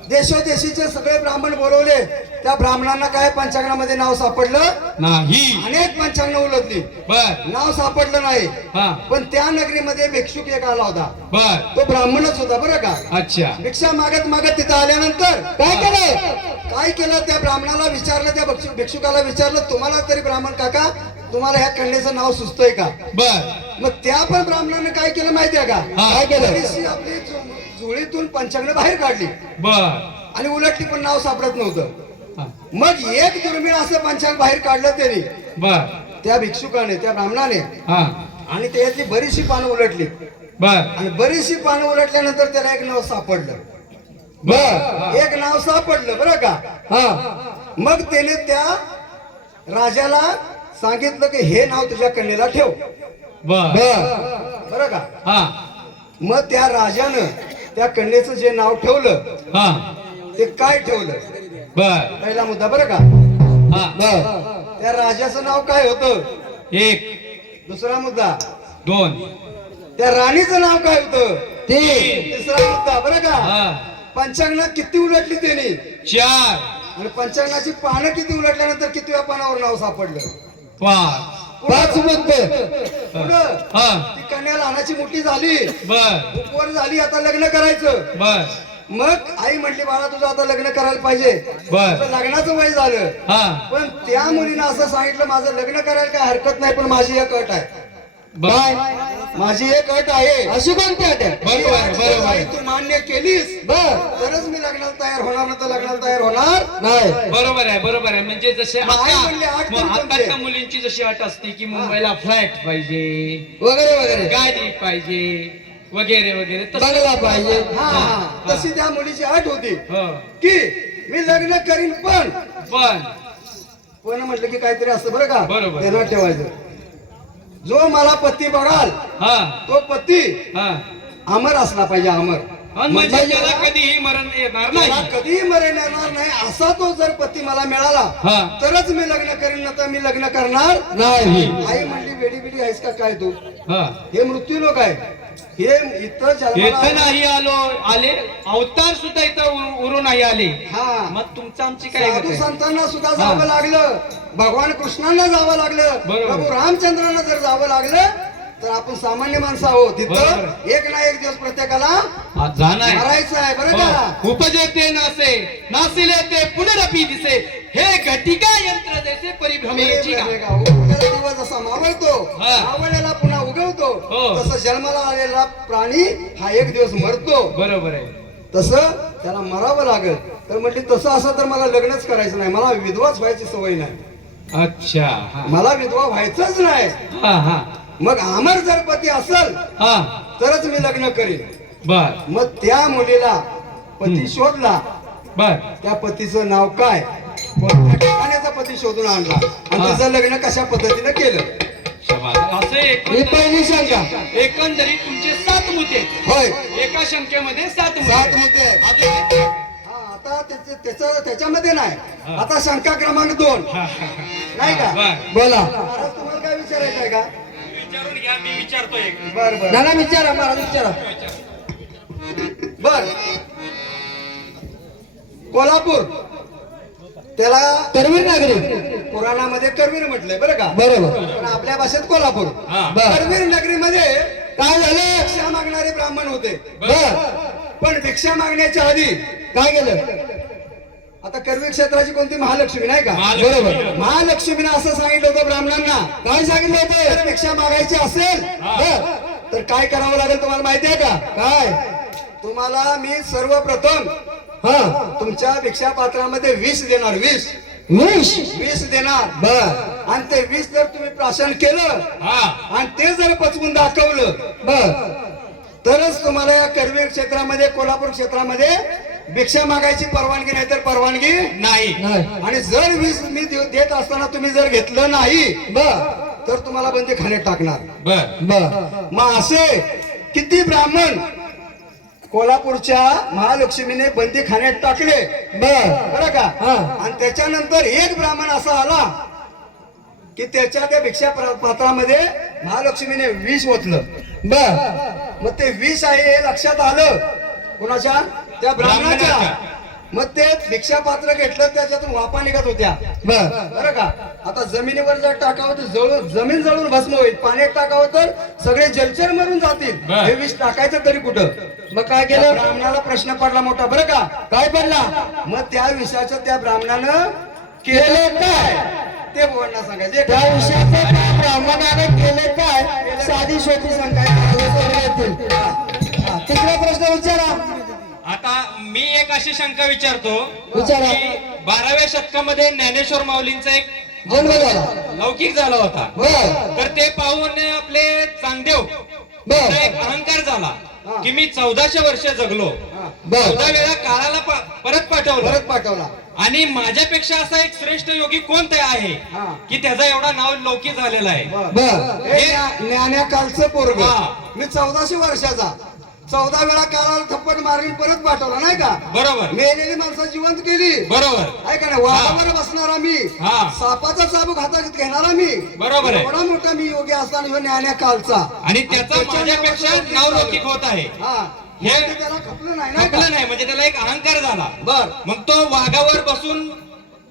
देशोदेशीचे सगळे ब्राह्मण बोलवले. त्या ब्राह्मणांना काय पंचांगामध्ये नाव सापडलं नाही अनेक पंचांग उलटली, बर नाव सापडलं नाही. हा पण त्या नगरीमध्ये भिक्षुक एक आला होता, बर तो ब्राह्मणच होता बरं का. अच्छा भिक्षा मागत मागत तिथं आल्यानंतर काय केलं त्या ब्राह्मणाला विचारलं, त्या भिक्षुकाला विचारलं, तुम्हाला तरी ब्राह्मण काका तुम्हाला ह्या कन्याचं नाव सुचतंय का. बर मग त्या पण ब्राह्मणाने काय केलं माहितीये का, हा. काय केलं, थोडीशी आपली जुळीतून पंचांग बाहेर काढली बर आणि उलटली, पण नाव सापडत नव्हतं. हा. मग एक दुर्मिळ असं पंचांग बाहेर काढलं त्यांनी, बर त्या भिक्षुकाने, त्या ब्राह्मणाने, हा आणि त्यातली बरीचशी पानं उलटली. बर आणि बरीचशी पानं उलटल्यानंतर त्याला एक नाव सापडलं. बर एक नाव सापडलं बरं का. हा मग त्याने त्या राजाला सांगितलं की हे नाव तुझ्या कन्येला ठेव. बर बरं का. हा मग त्या राजानं त्या कन्येचं जे नाव ठेवलं हा ते काय ठेवलं, बर पहिला मुद्दा बरं का. हा त्या राजाचं नाव काय होतं, एक दुसरा मुद्दा. दोन त्या राणीचं नाव काय होतं, तीन तिसरा मुद्दा बरं का. हा पंचांगणात किती उलटली त्यांनी, चार आणि पंचांगाची पानं किती उलटल्यानंतर कितव्या पानावर नाव सापडलं, पाच 5 मुद्दे. पुढं हा ती कन्या लहानाची मोठी झाली, बर उपवर झाली, आता लग्न करायचं. बर मग आई म्हटली बाळा तुझं आता लग्न करायला पाहिजे, बर तुझं लग्नाचं वय झालं. हा पण त्या मुलीनं असं सांगितलं माझं लग्न करायला काय हरकत नाही, पण माझी एक अट आहे. बर माझी एक अट आहे. अशी कोणती अट आहे? बरोबर ही अट जर बरोबर आई तू मान्य केलीस तरच मी लग्नाला तयार होणार, तर लग्नाला तयार होणार नाही. बरोबर आहे म्हणजे जसे मग आई म्हणली, आठ पण कोणते? आताच्या मुलींची जशी अट असते की मुंबईला फ्लॅट पाहिजे, वगैरे वगैरे, गाडी पाहिजे, वगैरे वगैरे तसं- बंगला पाहिजे. हा तशी त्या मुलीची अट होती हो. की मी लग्न करीन, पण पण कोण म्हटलं की काहीतरी असतं बरं का, बरोबर. ध्यानात ठेवायचं. जो मला पती बघाल हा तो पती हा अमर असला पाहिजे, अमर. आणि म्हणजे त्याला कधीही मरण येणार मला नाही. कधीही मरण येणार नाही असा तो जर पती मला मिळाला हा तरच मी लग्न करीन, ना तर मी लग्न करणार नाही. आई म्हणली वेडी बिडी आहेस का काय तू, हा हे मृत्यू लोक आहे, हे इथं इथं जन्माला नाही आले अवतार सुद्धा इथं उरून नाही आले. हा मग तुमचं आमची काय साधू गत आहे? संतांना सुद्धा जावं लागलं, भगवान कृष्णांना जावं लागलं, बरोबर. प्रभू रामचंद्रांना जर जावं लागलं तर आपण सामान्य माणसं आहोत. तिथं बरोबर. एक ना एक दिवस प्रत्येकाला हा, जाणार मरायचं आहे बरं का. हो. उपजेते नासे नासिले ते पुनरपी दिसे हे घटिका यंत्र जैसे परिभ्रमेची का. उगवलेला दिवस जसा मावळतो, हा. मावळलेला पुन्हा उगवतो, हो. तसं जन्माला आलेला प्राणी हा एक दिवस मरतो. बरोबर आहे. तसं त्याला मरावं लागेल. तर म्हटली तसं असं तर मला लग्नच करायचं नाही, मला विधवाच व्हायची सवय नाही, अच्छा हा मला विधवा व्हायचंच नाही. हा हा मग अमर जर पती असल हा तरच मी लग्न करीन. बर मग त्या मुलीला पती शोधला, बर त्या पतीचं नाव काय, कोणत्या ठिकाणाचा पती शोधून आणला आणि हा. तिचं लग्न कशा पद्धतीने केलं. शबास. असे ही पहिली शंका. एकंदरीत तुमचे 7 मुद्दे. होय, एका शंकेमध्ये 7 सात मुद्दे आहेत. अजून एक? हा, आता त्याच्यामध्ये नाही. हा. आता शंका क्रमांक 2 नाही का. बर बोला. महाराज तुम्हाला काय विचारायचं आहे का. विचारून घ्या, मी विचारतो एक. बर बर नाना विचारा, महाराज विचारा. बर कोल्हापूर त्याला करवीर नागरिक पुराणामध्ये करवीर म्हटलंय बरं का, बरोबर पण आपल्या भाषेत कोल्हापूर. हा. बर. करवीर नगरीमध्ये काय झालं भिक्षा मागणारे ब्राह्मण होते. बर पण भिक्षा मागण्याच्या आधी काय केलं आता करवीर क्षेत्राची कोणती महालक्ष्मी नाही का, बरोबर. महालक्ष्मीने असं सांगितलं होतं ब्राह्मणांना, काय सांगितलं होतं जर भिक्षा मागायची असेल बर तर काय करावं लागेल तुम्हाला माहिती आहे का? काय तुम्हाला मी सर्वप्रथम हा तुमच्या भिक्षा पात्रामध्ये विष देणार, विष विष देणार. बर आणि ते विष जर तुम्ही प्राशन केलं हा आणि ते जर पचवून दाखवलं बर तरच तुम्हाला या करवीर क्षेत्रामध्ये, कोल्हापूर क्षेत्रामध्ये भिक्षा मागायची परवानगी, नाही तर परवानगी. नाही नाही आणि जर वीज मी देत असताना तुम्ही जर घेतलं नाही बर तर तुम्हाला बंदी खाण्यात टाकणार. बर बर मग असे किती ब्राह्मण कोल्हापूरच्या महालक्ष्मीने बंदी खाण्यात टाकले बर बरं का. हा. आणि त्याच्यानंतर एक ब्राह्मण असा आला की त्याच्या त्या भिक्षा पात्रामध्ये महालक्ष्मीने विष ओतलं. बर मग ते विष आहे हे लक्षात आलं कुणाच्या, त्या ब्राह्मणाच्या. मग ते भिक्षा पात्र घेतलं, त्याच्यातून वापा निघत होत्या बर बरं का. आता जमिनीवर जर टाकावं तर जमीन जळून भस्म होईल, पाण्यात टाकावं तर सगळे जलचर मरून जातील. बर. हे विष टाकायचं तरी कुठं. मग काय त्या केलं ब्राह्मणाला प्रश्न पडला मोठा बरं का. काय पडला मग त्या विषयाचं त्या ब्राह्मणानं केलं काय ते बोलणं सांगायचे. त्या विषयाचं त्या ब्राह्मणाने केले काय साधी सोपी सांगायची. तिसरा प्रश्न विचारा. आता मी एक अशी शंका विचारतो विचारा. की 12व्या शतकामध्ये ज्ञानेश्वर माऊलींचा एक जन्म झाला लौकिक झाला होता, बर तर ते पाहून आपले चांगदेव बर यांना एक अहंकार झाला की मी 1400 वर्ष जगलो, बर 14 वेळा काळाला परत पाठवलं परत पाठवला. आणि माझ्यापेक्षा असा एक श्रेष्ठ योगी कोणता आहे हा. की त्याचा एवढा नाव लौकिक झालेला आहे. बर हे ज्ञान्याकालचं पोरग. हा. मी 1400 वर्षाचा 14 वेळा काळाला थप्पड मारून परत पाठवला नाही का. बरोबर मेलेली माणसं जिवंत केली बरोबर आहे का नाही. वाघावर बसणारा मी, हा. सापाचा चाबूक हातात घेणारा मी, बरोबर आहे. एवढा मोठा मी योगी असताना ह्यो ज्ञान्याकालचा. आणि त्याचा त्याच्या माझ्यापेक्षा नावाचं नाव झालं. लौकिक होत आहे. हा हे हे त्याला खपलं नाही नाही खपलं का? नाही, म्हणजे त्याला एक अहंकार झाला. बर मग तो वाघावर बसून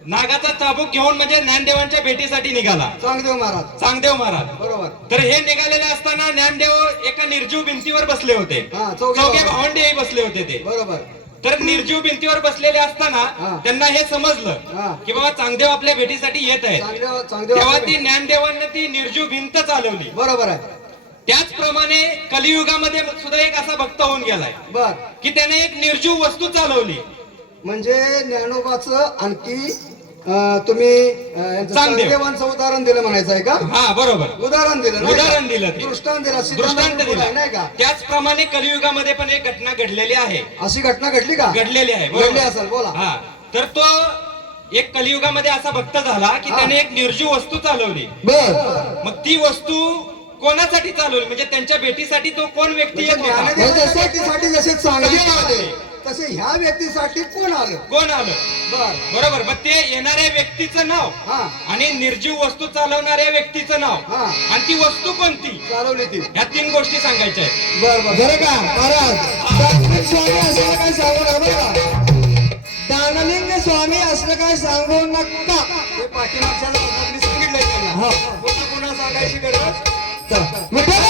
नागाचा चाबूक घेऊन म्हणजे ज्ञानदेवांच्या भेटीसाठी निघाला चांगदेव महाराज. चांगदेव महाराज. बरोबर. तर हे निघालेले असताना ज्ञानदेव एका निर्जीव भिंतीवर बसले होते. हा, चौघे चौघे भावंडे. भावंडे बसले होते ते. बरोबर. तर निर्जीव भिंतीवर बसलेले असताना हा. त्यांना हे समजलं हा. की बाबा चांगदेव आपल्या भेटीसाठी येत आहेत. चांगदेव तेव्हा ती ज्ञानदेवांना ती निर्जीव भिंत चालवली. बरोबर आहे. त्याचप्रमाणे कलियुगामध्ये सुद्धा एक असा भक्त होऊन गेलाय बर की त्याने एक निर्जीव वस्तू चालवली. म्हणजे ज्ञानोबाचं आणखी तुम्ही चांगदेवांचं उदाहरण दिलं म्हणायचं आहे का. हा बरोबर उदाहरण दिलं नाही का? उदाहरण दिलं ते. दृष्टांत दिला, दृष्टांत सिद्धांत दिला. नाही का. त्याचप्रमाणे कलियुगामध्ये पण एक घटना घडलेली आहे. अशी घटना घडली का. घडलेली आहे बरोबर. घडली असेल बोला. हा तर तो एक कलियुगामध्ये असा भक्त झाला की हा. त्याने एक निर्जीव वस्तू चालवली. बर मग ती वस्तू कोणासाठी चालवली म्हणजे त्यांच्या भेटीसाठी तो कोण व्यक्ती येत होता. ज्ञानदेवाच्या व्यक्तीसाठी जसे चांगदेव आले तसे ह्या व्यक्तीसाठी कोण आलं. कोण आलं बर बरोबर. मग ते येणाऱ्या व्यक्तीचं नाव हा आणि निर्जीव वस्तू चालवणाऱ्या व्यक्तीचं नाव हा. आणि ती वस्तू कोणती, चालवली ती. या 3 गोष्टी सांगायच्या आहेत. बर बर बरं का महाराज दानलिंग स्वामी असलं काय सांगू नका बरं का. दानलिंग स्वामी असलं काय सांगू नका. हे पाठीमागच्या लग्नात मी सांगितलंय त्यांना. हा. पुन्हा पुन्हा सांगायची गरज. विठ्ठल!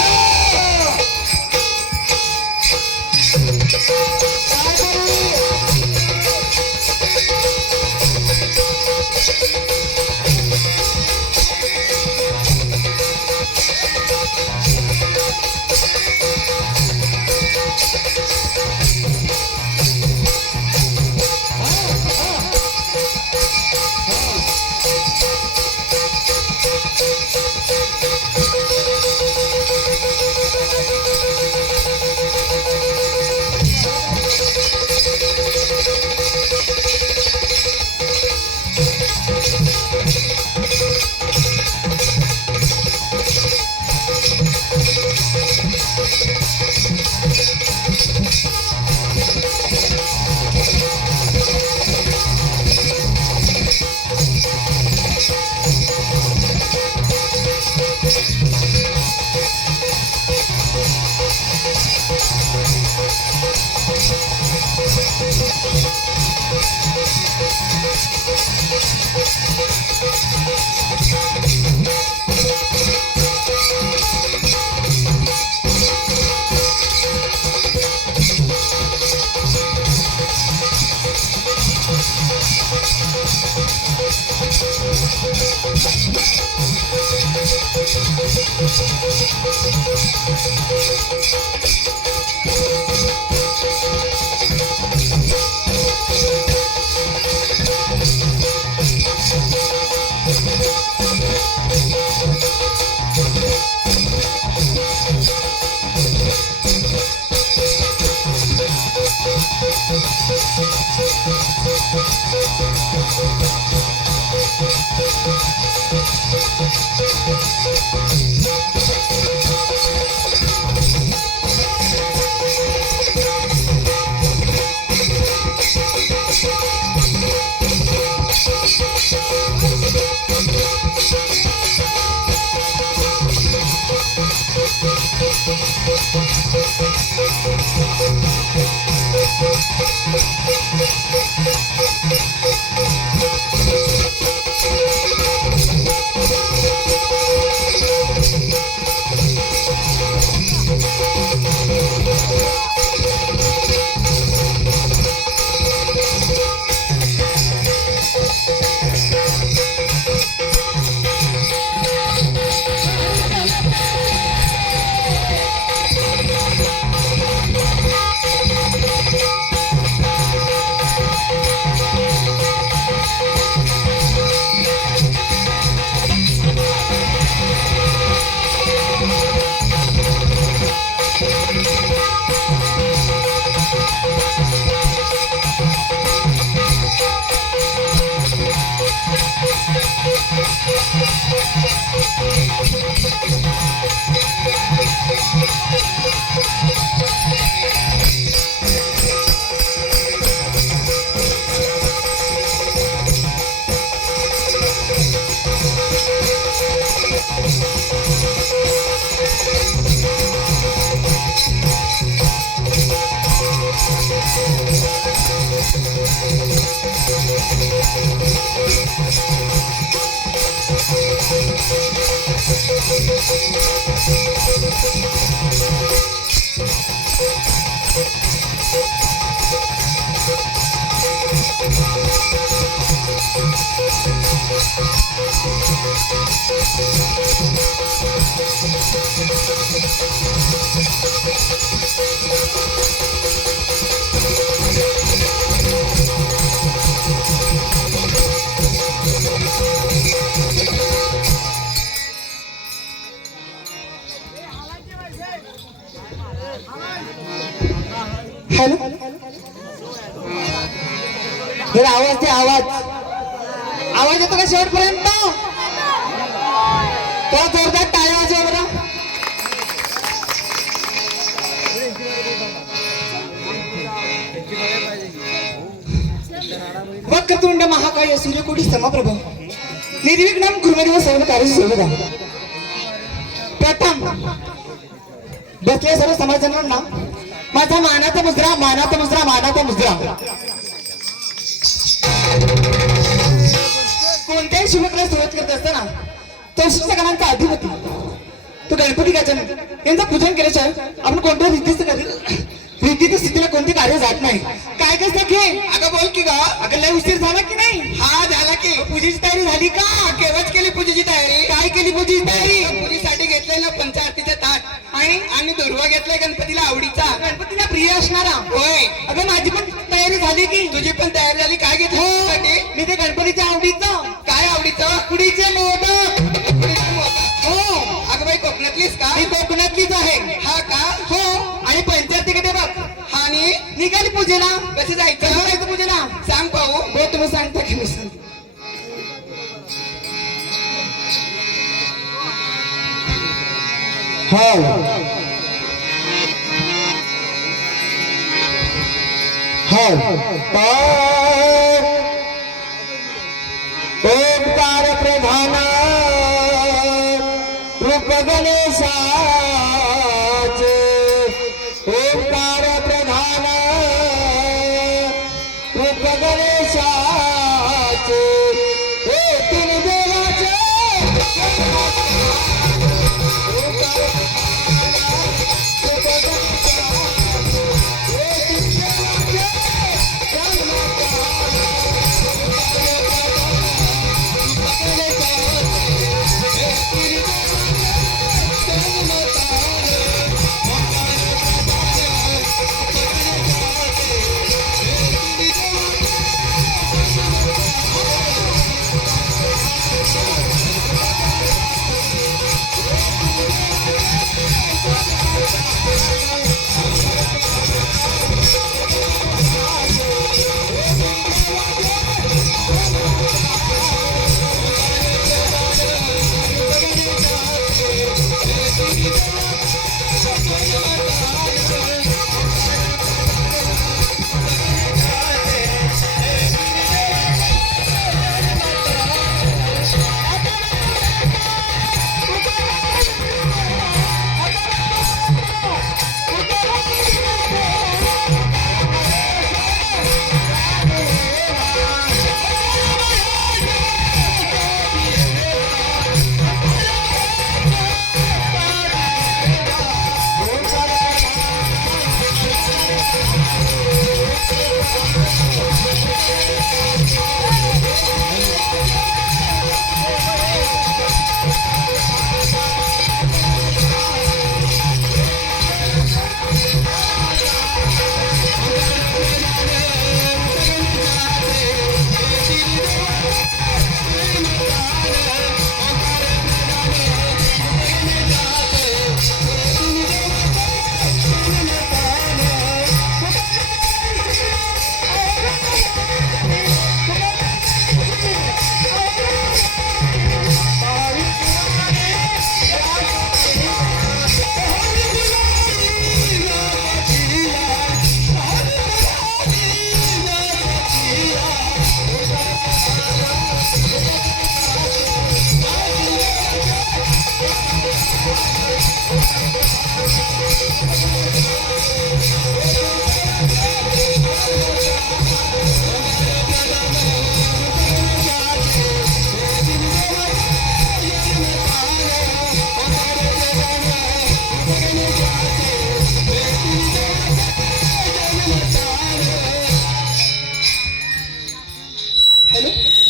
हॅलो जरा आवाज ते आवाज आवाज येतो का शेवटपर्यंत थोडा जोरदार टाळ्या वाजवा बरं. वक्रतुंड महाकाय सूर्यकोटी समप्रभ निर्विघ्नं कुर्मदेव सर्व कार्य सर्वदा. प्रथम बसले सर्व समाजजनांना माझा मानाचा मुद्रा मानाचा मुद्रा मानाचा मुद्रा. कोणत्याही शुभक्रम सुरुवात करत असताना तो सगळ्यांचा अधिपती तो गणपती गजानन यांचं पूजन केल्याशिवाय आपण कोणत्या रीतीच्या स्थितीला कोणते कार्य जात नाही. काय कसं की अगं बोल की गा अगं लय उशीर झाला की नाही. हा झाला की पूजेची तयारी झाली का. केव्हाच केली पूजेची तयारी. काय केली पूजेची तयारी. पूजेसाठी घेतलेलं पंचारतीचं ताट आणि दुर्वा घेतलाय गणपतीला आवडीचा गणपतीला प्रिय असणारा. होय अगं माझी पण तयारी झाली की. तुझी पण तयारी झाली. काय घेतलं मी ते गणपतीच्या आवडीचं. काय आवडीचं. उकडीचे मोदक. हो अगं बाई कोकणातलीच का. मी कोकणातलीच आहे. हा का. हो आणि पंचारती कडे बघ. हा आणि निघाली पूजेला. कसं जायचं पूजेला सांग पाहू. हो तुम्ही सांगता की मी सांग. ओंकार प्रधान रूप गणेशाचे. ओंकार प्रधान रूप गणेशाचे. हे तीन देवाचे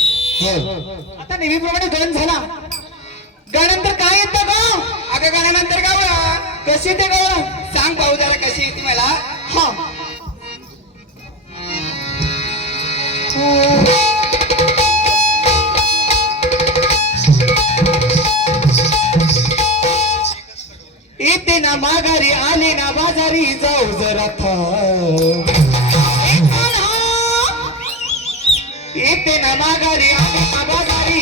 आता नेहमीप्रमाणे गण झाला. गाण्यानंतर काय येतं ग? अगं गाण्यानंतर गावा कशी येते ग? सांग भाऊ जरा कशी येते मला. हा येते ना माघारी आले ना बाजारी जाऊ जरा येते ना माघारी आले ना बाजारी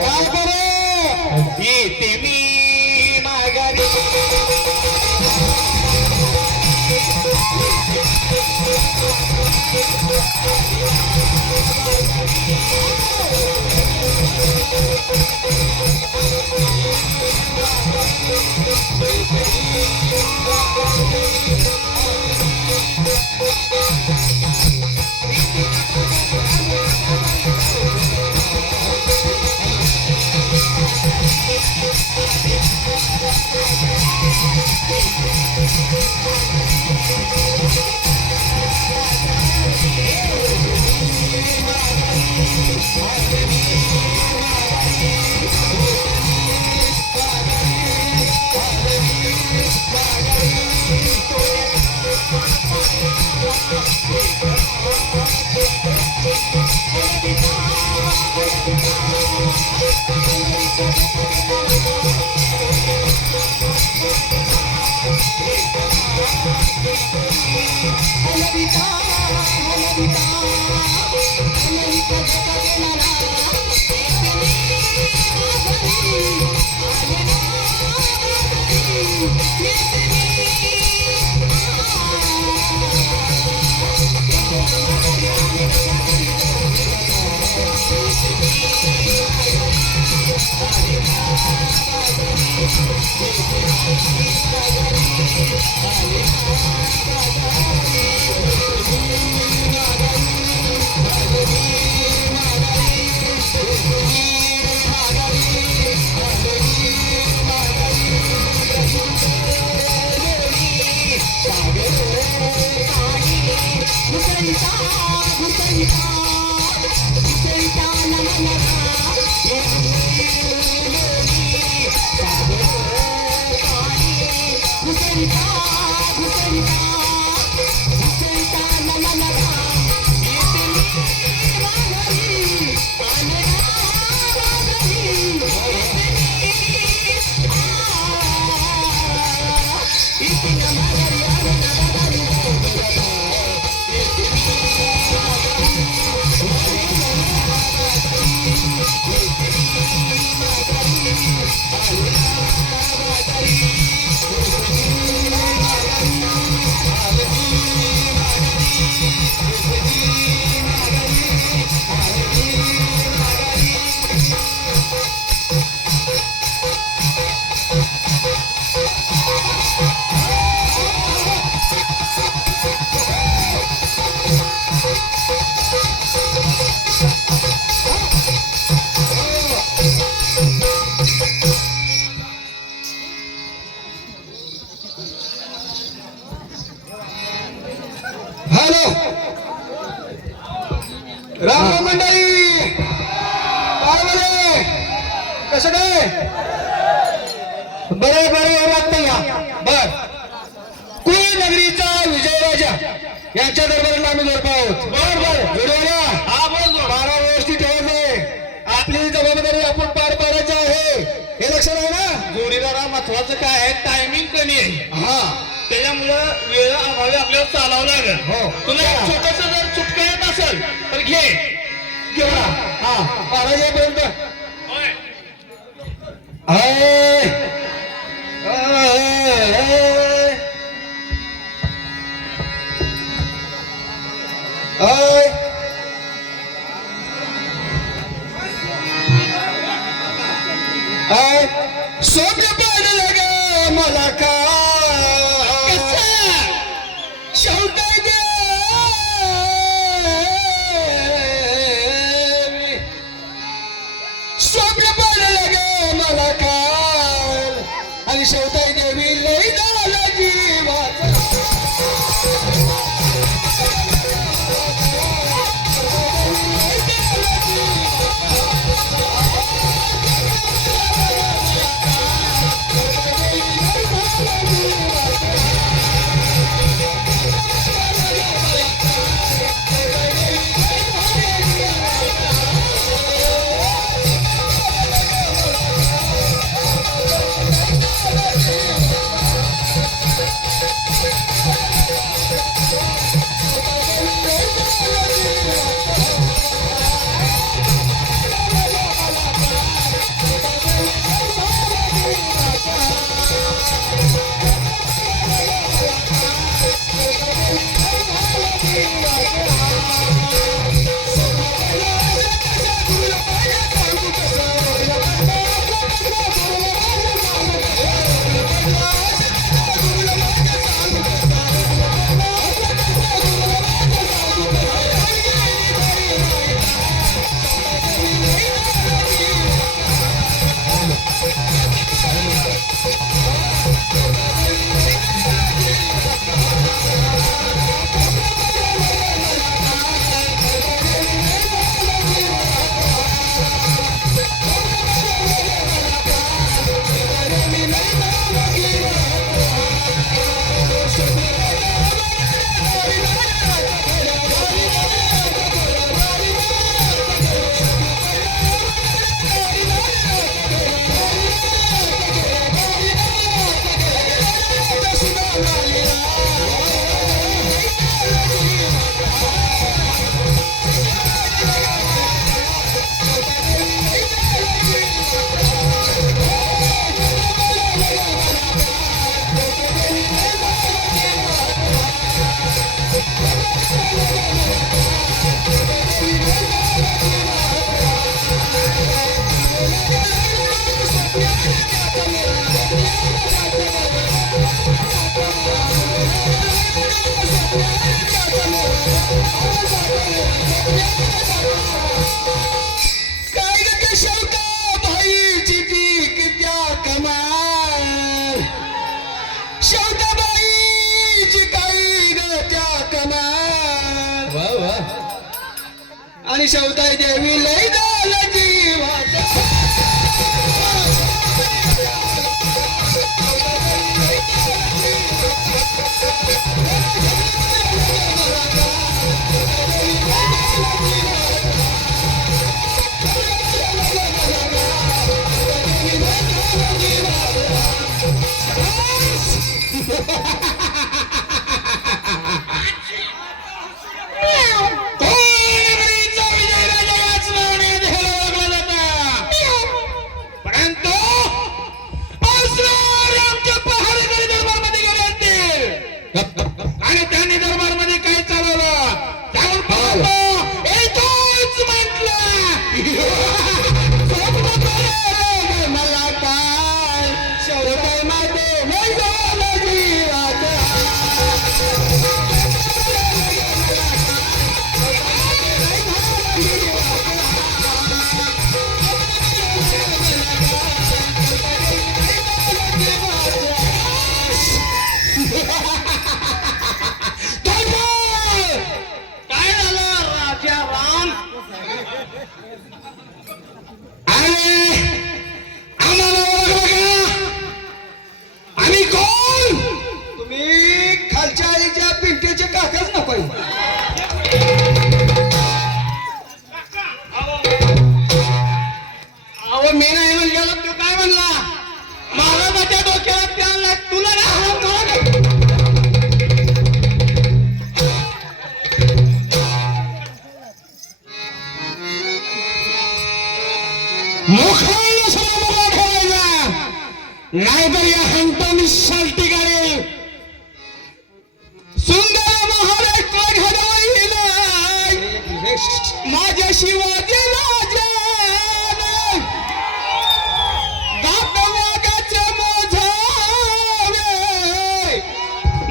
काय करे येते मी माघारी Thank you. हॅलो राम मंडळी काय बोले कसं काय बरे बरे वाटतं या बर कुळ नगरीचा विजयराजा यांच्या दरबाराला आम्ही जोडतो आहोत बर बर जोडवाला हा बोल जोड. 12 व्यवस्थित ठेवायचे आपली जबाबदारी आपण पार पाडायची आहे हे लक्षात आहे ना जोडीदारा महत्वाचं काय आहे टायमिंग कमी आहे हा त्याच्यामुळं वेळ अभावी आपल्याला चालावं लागेल हो. तुला एक छोटस जर चुटकं येत असेल तर घे केवढा हा 12 पर्यंत होय. सोप्या पडलं ग मला का शेवटाय सोप्या पडलं ग मला का आणि शेवटाय देवी लई झाला जीवाचा आणि शेवटाय देवी लई झालं जीवाचा आणि त्यांनी दरबारमध्ये काय चालवलं जाऊन पाहतो एकच म्हटलं मला काय शेवटाय माते लई झालं जीवाचा तुला ना मला नाही. मुखाला सगळं मुखा ठेवायचा, नाहीतर या हंटानी सालटी गाडी सुंदर महाराष्ट्र घडवली माझ्या शिवाजी राजानं दात वाघाचे मोजावे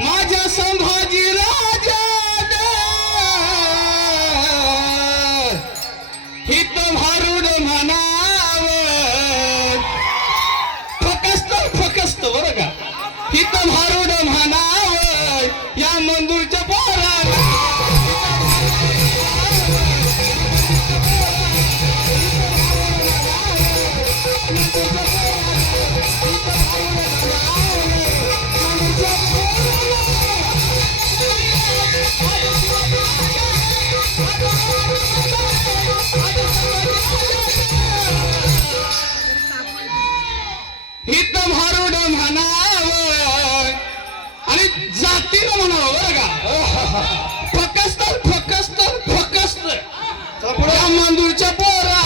माझ्या संभाजी राजानं हित भारूड म्हणावं फकस्त बरं का हित भारूड म्हणावं या मंदूरच्या पोराला हित भारूड म्हणावं आणि जातीनं म्हणावं बरं का फकस्त या मंदूरच्या पोरा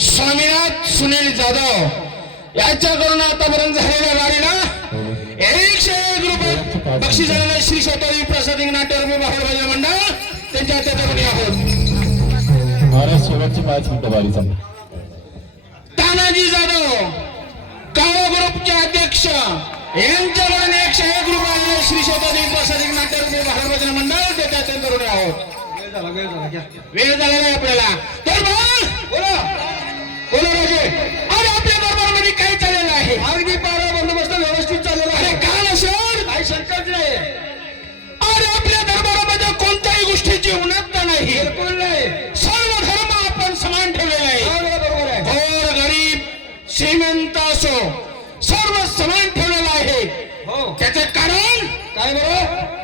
स्वामीनाथ सुनील जाधव याच्याकडून आतापर्यंत झालेल्या गाडीला 101 रुपये बक्षीस झालेलं श्री शतावरी प्रसाद नाट्यरंग बाहेर मंडळ त्यांच्या हातात आहोत. महाराज शेवटची 5 मिनिटं बारीचा. तानाजी जाधव काळा ग्रुपचे अध्यक्ष यांच्याकडून 101 रुपये श्री शतावरी प्रसाद नाट्यरंग बाहेर मंडळ त्यांच्या हातात करून आहोत. वेळ झालेला आहे आपल्याला. तर बोला राजे, अरे आपल्या दरबारामध्ये काय चाललेलं आहे? अगदी पारा बंदोबस्त व्यवस्थित चाललेला अरे आहे. काय नसेल काही शंकाच नाही. अरे आपल्या दरबारामध्ये कोणत्याही गोष्टीची उन्नतता नाही. बिलकुल नाही. सर्व धर्म आपण समान ठेवलेला आहे. हा, बरोबर आहे. थोर गरीब श्रीमंत असो सर्व समान ठेवलेला आहे. हो. त्याचं कारण काय बरं